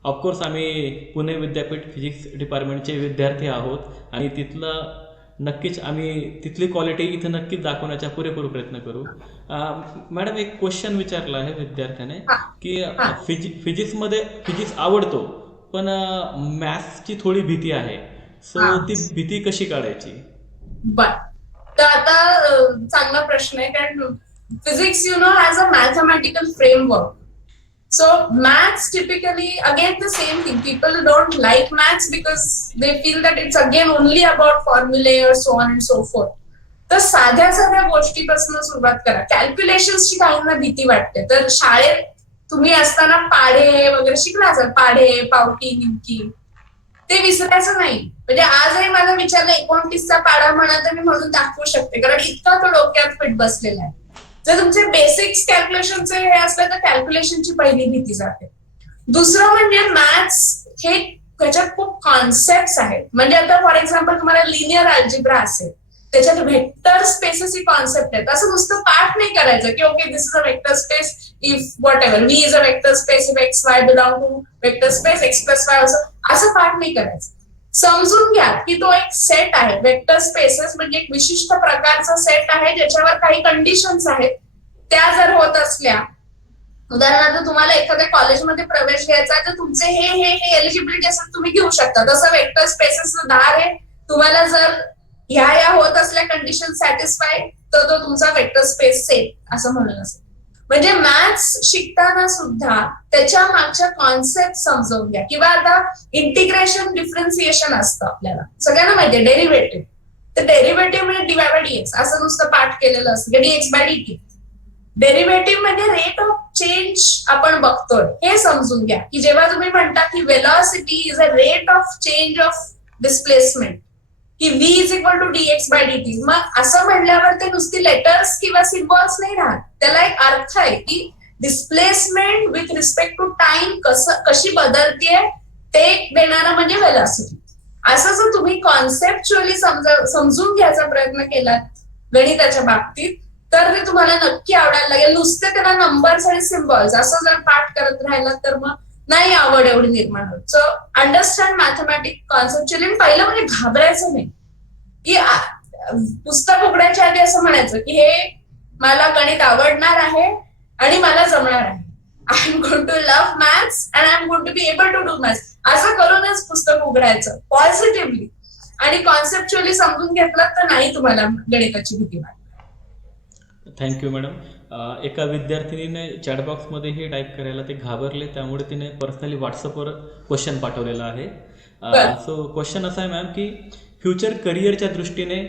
Of course आम्ही पुणे विद्यापीठ फिजिक्स डिपार्टमेंटचे विद्यार्थी आहोत, आणि तिथलं नक्कीच आम्ही तिथली क्वालिटी इथं नक्कीच दाखवण्याचा पुरेपूर प्रयत्न करू. मॅडम एक क्वेश्चन विचारला आहे विद्यार्थ्याने की फिजिक्स आवडतो पण मॅथ्सची थोडी भीती आहे, सो ती भीती कशी काढायची? बर, तर आता चांगला प्रश्न आहे, कारण physics has a mathematical framework. So maths typically, again the same thing. People don't like maths because they feel that it's again only about formulae or so on and so forth. तर साध्या साध्या गोष्टीपासून सुरुवात करा. कॅल्क्युलेशन्सची काहींना भीती वाटते. तर शाळेत तुम्ही असताना पाढे वगैरे शिकला असाल, पाढे, पावटी, निमकी, ते विसरायचं नाही. म्हणजे आजही मला विचारलं 29चा पाढा म्हणा तर मी म्हणून दाखवू शकते, कारण इतका तो डोक्यात फिट बसलेला आहे. जर तुमचे बेसिक्स कॅल्क्युलेशनचे हे असलं तर कॅल्क्युलेशनची पहिली भीती जाते. दुसरं म्हणजे मॅथ्स हे त्याच्यात खूप कॉन्सेप्ट आहेत. म्हणजे आता फॉर एक्झाम्पल तुम्हाला लिनियर अल्जिब्रा असेल, त्याच्यात व्हेक्टर स्पेसेस ही कॉन्सेप्ट आहेत. असं नुसतं पाठ नाही करायचं की okay this is a vector space if whatever, V is a vector space if X Y belong to vector space X plus Y, असं पाठ नाही करायचं. समजून घ्या की तो एक सेट आहे. वेक्टर स्पेसेस म्हणजे एक विशिष्ट प्रकारचा सेट आहे ज्याच्यावर काही कंडिशन्स आहेत. त्या जर होत असल्या, उदाहरणार्थ तुम्हाला एखाद्या कॉलेजमध्ये प्रवेश घ्यायचा आहे तर तुमचे हे एलिजिबिलिटी असेल तुम्ही घेऊ शकता. तसं वेक्टर स्पेसेसचं दार आहे. तुम्हाला जर ह्या होत असल्या कंडिशन सॅटिस्फाय तर तो तुमचा वेक्टर स्पेस सेट असं म्हणून असेल. म्हणजे मॅथ्स शिकताना सुद्धा त्याच्या मागच्या कॉन्सेप्ट समजून घ्या. किंवा आता इंटिग्रेशन डिफरन्सिएशन असतं आपल्याला सगळ्यांना माहितीये, डेरिव्हेटिव्ह. तर डेरिव्हेटिव्ह म्हणजे D Y by D X असं नुसतं पाठ केलेलं असतं, D X by D T. Derivative म्हणजे रेट ऑफ चेंज आपण बघतोय हे समजून घ्या. की जेव्हा तुम्ही म्हणता की velocity is a rate of change of displacement, की v is equal to dx by dt, मग असं म्हणल्यावर ते नुसती लेटर्स किंवा सिम्बॉल्स नाही राहत. त्याला एक अर्थ आहे की displacement with respect to time कशी बदलतीये ते देणारा म्हणजे वेलॉसिटी. असं जर तुम्ही कॉन्सेप्च्युअली समजून घ्यायचा प्रयत्न केलात गणिताच्या बाबतीत तर ते तुम्हाला नक्की आवडायला लागेल. नुसते त्याला नंबर्स आणि सिम्बॉल्स असं जर पाठ करत राहिला तर मग नाही आवड एवढी निर्माण होत. So understand mathematics conceptually. पहिलं म्हणजे घाबरायचं नाही की पुस्तक उघडायच्या आधी असं म्हणायचं की हे मला गणित आवडणार आहे आणि मला जमणार आहे. I am going to love maths and I am going to be able to do maths. असं करूनच पुस्तक उघडायचं पॉझिटिव्हली आणि कॉन्सेप्च्युअली समजून घेतलं तर नाही तुम्हाला गणिताची भीती वाटत. Thank you madam. एका विद्यार्थिनीने चॅटबॉक्समध्ये हे टाईप करायला ते घाबरले, त्यामुळे तिने पर्सनली व्हॉट्सअपवर क्वेश्चन पाठवलेला आहे. सो क्वेश्चन असा आहे मॅम की फ्युचर करिअरच्या दृष्टीने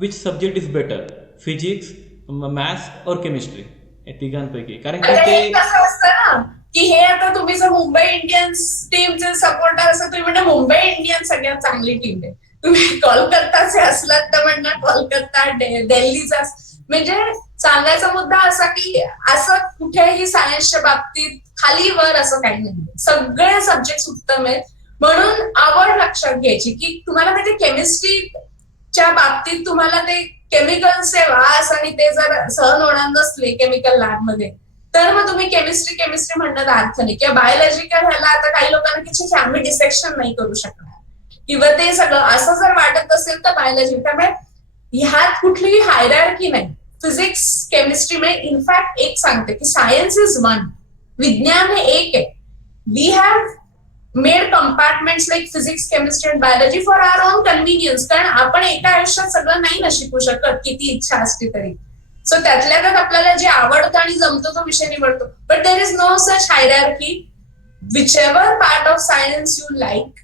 which subject is better, physics, maths और केमिस्ट्री, या तिघांपैकी? कारण की ते कसं असतं ना की हे आता तुम्ही जर मुंबई इंडियन्स टीमचे सपोर्टर असं तुम्ही म्हणजे मुंबई इंडियन्स सगळ्यात चांगली टीम आहे. तुम्ही कोलकाताचे असलात तर म्हणणार कोलकाता, दिल्लीचा. म्हणजे सांगायचा मुद्दा असा की असं कुठेही सायन्सच्या बाबतीत खाली वर असं काही नाही. सगळे सब्जेक्ट उत्तम आहेत. म्हणून आवड लक्षात घ्यायची की तुम्हाला माहिती केमिस्ट्रीच्या बाबतीत तुम्हाला ते केमिकल्सचे वास आणि ते जर सहन होणार नसले केमिकल लॅबमध्ये तर मग तुम्ही केमिस्ट्री म्हणण्यात अर्थ नाही. किंवा बायोलॉजिकल ह्याला आता काही लोकांना की आम्ही डिसेक्शन नाही करू शकणार किंवा ते सगळं असं जर वाटत असेल तर बायोलॉजी. त्यामुळे ह्यात कुठलीही हायरार्की नाही. फिजिक्स केमिस्ट्री में इनफॅक्ट एक सांगते की सायन्स इज वन, विज्ञान हे एक आहे. We have made compartments like physics, chemistry and biology for our own convenience. कारण आपण एका आयुष्यात सगळं नाही ना शिकू शकत किती इच्छा असली तरी. सो त्यातल्या त्यात आपल्याला जे आवडतं आणि जमतो तो विषय निवडतो. But there is no such hierarchy. Whichever part of science you like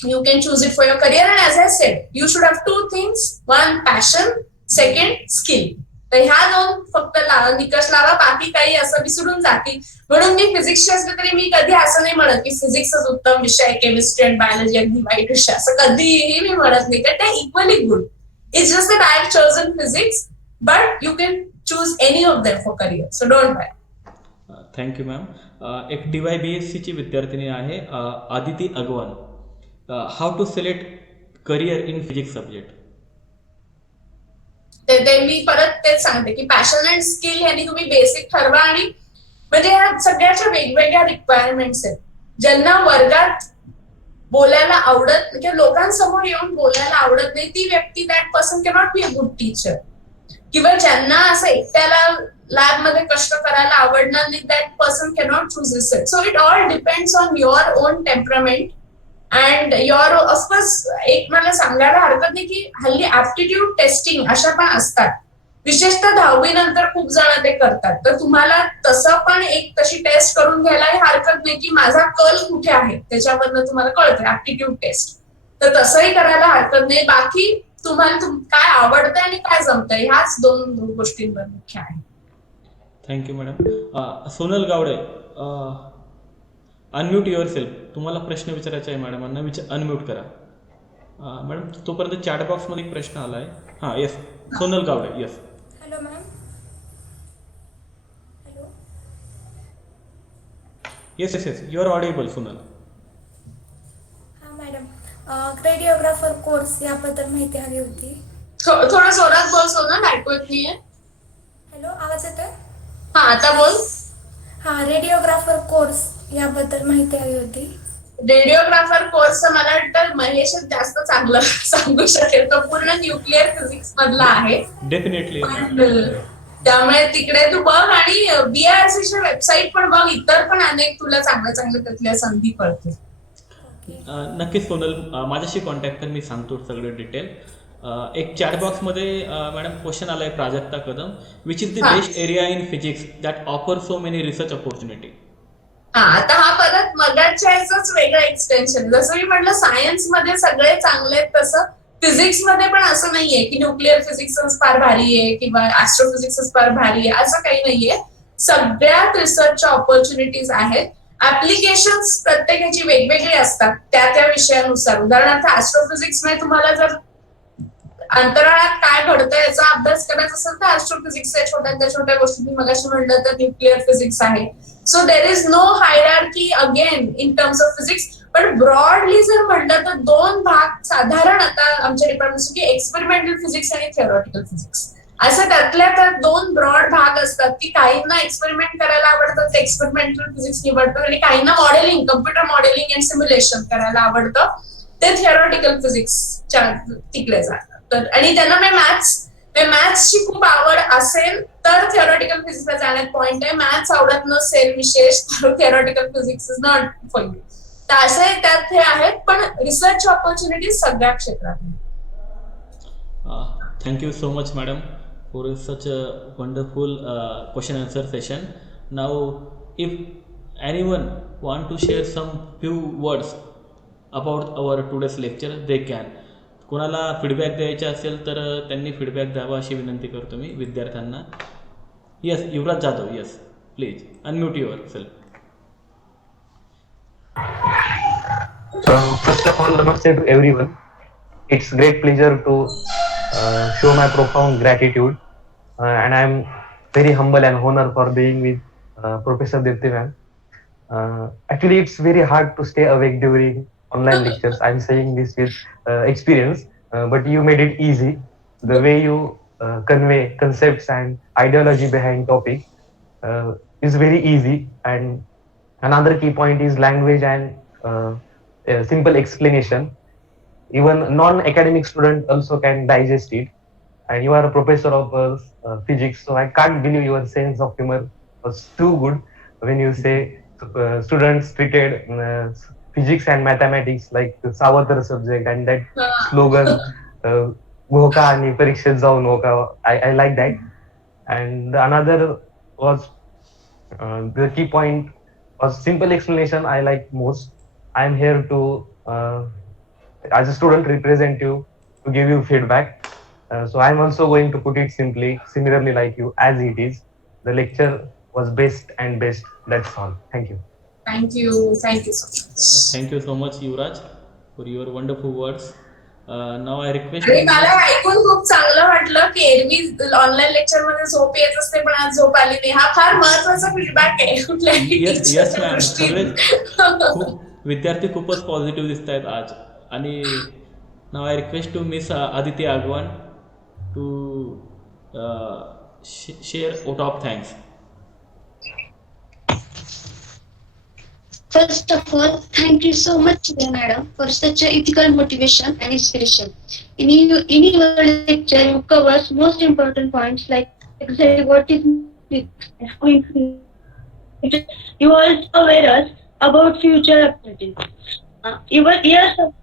you can choose it for your career. And as I said, you should have two things: one, passion, second, skill. तर ह्या दोन फक्त निकष लावा, बाकी काही असं विसरून जातील. म्हणून मी फिजिक्सची असले तरी मी कधी असं नाही म्हणत की फिजिक्सच उत्तम विषय आहे, केमिस्ट्री अँड बायोलॉजी अगदी वाईट विषय, असं कधीही मी म्हणत नाही. कारण ते equally good. It's just that I have chosen physics, but you can choose any of them for career. So don't worry. Thank you ma'am. एक DYBSc ची विद्यार्थिनी आहे Aditi Agwan. How to select career in physics subject? ते मी परत तेच सांगते की पॅशन अँड स्किल यांनी तुम्ही बेसिक ठरवा. आणि म्हणजे ह्या सगळ्याच्या वेगवेगळ्या रिक्वायरमेंट्स आहेत. ज्यांना वर्गात बोलायला आवडत किंवा लोकांसमोर येऊन बोलायला आवडत नाही ती व्यक्ती, that person cannot be a good teacher. किंवा ज्यांना असं एकट्याला लॅबमध्ये कष्ट करायला आवडणार नाही, that person cannot choose this. So it all depends on your on temperament and your of course. एक मला सांगायला हरकत नाही की हल्ली ऍप्टिट्यूड टेस्टिंग अशा पण असतात. विशेषतः 10वी नंतर खूप जण ते करतात. तर तुम्हाला तसं पण एक तशी टेस्ट करून घ्यायला हरकत नाही की माझा कल कुठे आहे, त्याच्यावरनं तुम्हाला कळतं ऍप्टिट्यूड टेस्ट. तर तसंही करायला हरकत नाही. बाकी तुम्हाला काय आवडतंय आणि काय जमतंय ह्याच 2 गोष्टींवर मुख्य आहे. Thank you madam. Sonal Gawade, unmute your सेल्फ. तुम्हाला प्रश्न विचारायचा आहे मॅडमांना, अनम्यूट करा. मॅडम तोपर्यंत चॅट बॉक्समध्ये एक प्रश्न आला आहे. हां yes, Sonal Gawade. Yes. Hello ma'am. Hello. Yes you are audible Sonal. हां मॅडम, रेडिओग्राफर कोर्स याबद्दल माहिती हवी होती. थोडं जोरात बोल सोनल, ऐकू येत नाहीये. हॅलो, आवाज येतोय? हा आता बोल. हां, रेडिओग्राफर कोर्स याबद्दल माहिती हवी होती. रेडिओग्राफर कोर्स मला वाटतं महेशच जास्त चांगलं सांगू शकेल. तो पूर्ण न्यूक्लिअर फिजिक्स मधला आहे. डेफिनेटली. त्यामुळे तिकडे तू बघ आणि BIRCच्या वेबसाईट पण बघ. इतर पण अनेक तुला चांगल्या त्यातल्या संधी पडतील. नक्कीच सोनल, माझ्याशी कॉन्टॅक्ट कर, मी सांगतो सगळं डिटेल. एक चॅट बॉक्समध्ये मॅडम क्वेश्चन आला आहे Prajakta Kadam. Which is the best area in physics that offer so many research opportunity. आता हा परत मगाच्याच वेगळं एक्सटेन्शन. जसं मी म्हटलं सायन्स मध्ये सगळे चांगले आहेत, तसं फिजिक्स मध्ये पण असं नाहीये की न्यूक्लिअर फिजिक्सच फार भारी आहे किंवा ऍस्ट्रोफिजिक्सच फार भारी आहे, असं काही नाहीये. सगळ्यात रिसर्चच्या ऑपॉर्च्युनिटीज आहेत. ऍप्लिकेशन्स प्रत्येकाची वेगवेगळी असतात त्या विषयानुसार. उदाहरणार्थ ऍस्ट्रोफिजिक्स मध्ये तुम्हाला जर अंतराळात काय घडतं याचा अभ्यास करायचा असेल तर ऍस्ट्रोफिजिक्सच्या छोट्या गोष्टी मी मगाशी म्हणलं तर न्यूक्लिअर फिजिक्स आहे. So there is no hierarchy again in terms of physics. पण ब्रॉडली जर म्हणलं तर 2 भाग साधारण आता आमच्या डिपार्टमेंट की एक्सपेरिमेंटल फिजिक्स आणि थिओरिटिकल फिजिक्स असं त्यातल्या त्यात 2 ब्रॉड भाग असतात की काहींना एक्सपेरिमेंट करायला आवडतं ते एक्सपेरिमेंटल फिजिक्स निवडतात आणि काहींना modelling, computer modelling and simulation करायला आवडतं ते थिओरिटिकल फिजिक्सच्या तिकडे जातात. तर आणि त्यांना मॅथ्सची खूप आवड असेल तर थिओरिटिकल फिजिक्सला जाण्यात पॉइंट आहे. मॅथ्स आवडत नसेल विशेष तर theoretical physics is not for you. तर असे त्यात हे आहेत, पण रिसर्च ऑपॉर्च्युनिटी सगळ्या क्षेत्रात. Thank you so much madam for such a wonderful question answer session. Now if anyone want to share some few words about our today's lecture they can. कोणाला फीडबॅक द्यायचा असेल तर त्यांनी फीडबॅक द्यावा अशी विनंती करतो मी विद्यार्थ्यांना. Yes, Yuvraj Jadhav. Yes, please unmute your self. First of all, namaste to everyone. It's great pleasure to show my profound gratitude, and I'm very humble and honored for being with Professor Dipti ma'am. Actually, it's very hard to stay awake during online lectures. I'm saying this with experience, but you made it easy. The way you convey concepts and ideology behind topic is very easy. And another key point is language and a simple explanation. Even non-academic student also can digest it. And you are a professor of physics, so I can't believe your sense of humor was too good when you say students treated physics and mathematics like the Savatara subject, and that slogan "Bhoka ani parikshit जाऊ नका." I like that. And another was the key point was simple explanation. I like most. I am here to as a student representative to give you feedback. So I am also going to put it similarly like you, as it is. The lecture was best and best. That's all. Thank you. Thank you so much. Thank you so much, Yuvraj, for your wonderful words. Now I request. आणि मला ऐकून खूप चांगलं वाटलं की एरवी ऑनलाईन लेक्चर मध्ये झोप येत असते पण आज झोप आली नाही. हा फार महत्वाचा फीडबॅक आहे कुठल्याही येस मॅम, सगळे खूप विद्यार्थी खूपच पॉझिटिव्ह दिसत आहेत आज. आणि नाव I request to miss Aditi Agwan to share vote of thanks. First of all, thank you so much, madam, for such a ethical motivation and inspiration. In your lecture, you cover most important points like exactly what is you also aware us about future opportunities. Your years of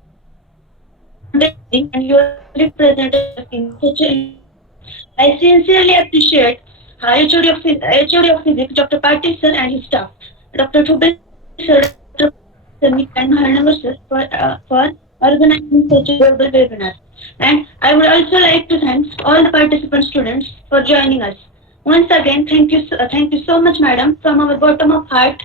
and you are represented in such a I sincerely appreciate HOD of Physics, Dr. Patil sir and his staff, Dr. Thubel sir, Dr. and Maharnagar sir for organizing such a global webinar. And I would also like to thank all the participant students for joining us. Once again, thank you so much, madam, from our bottom of heart.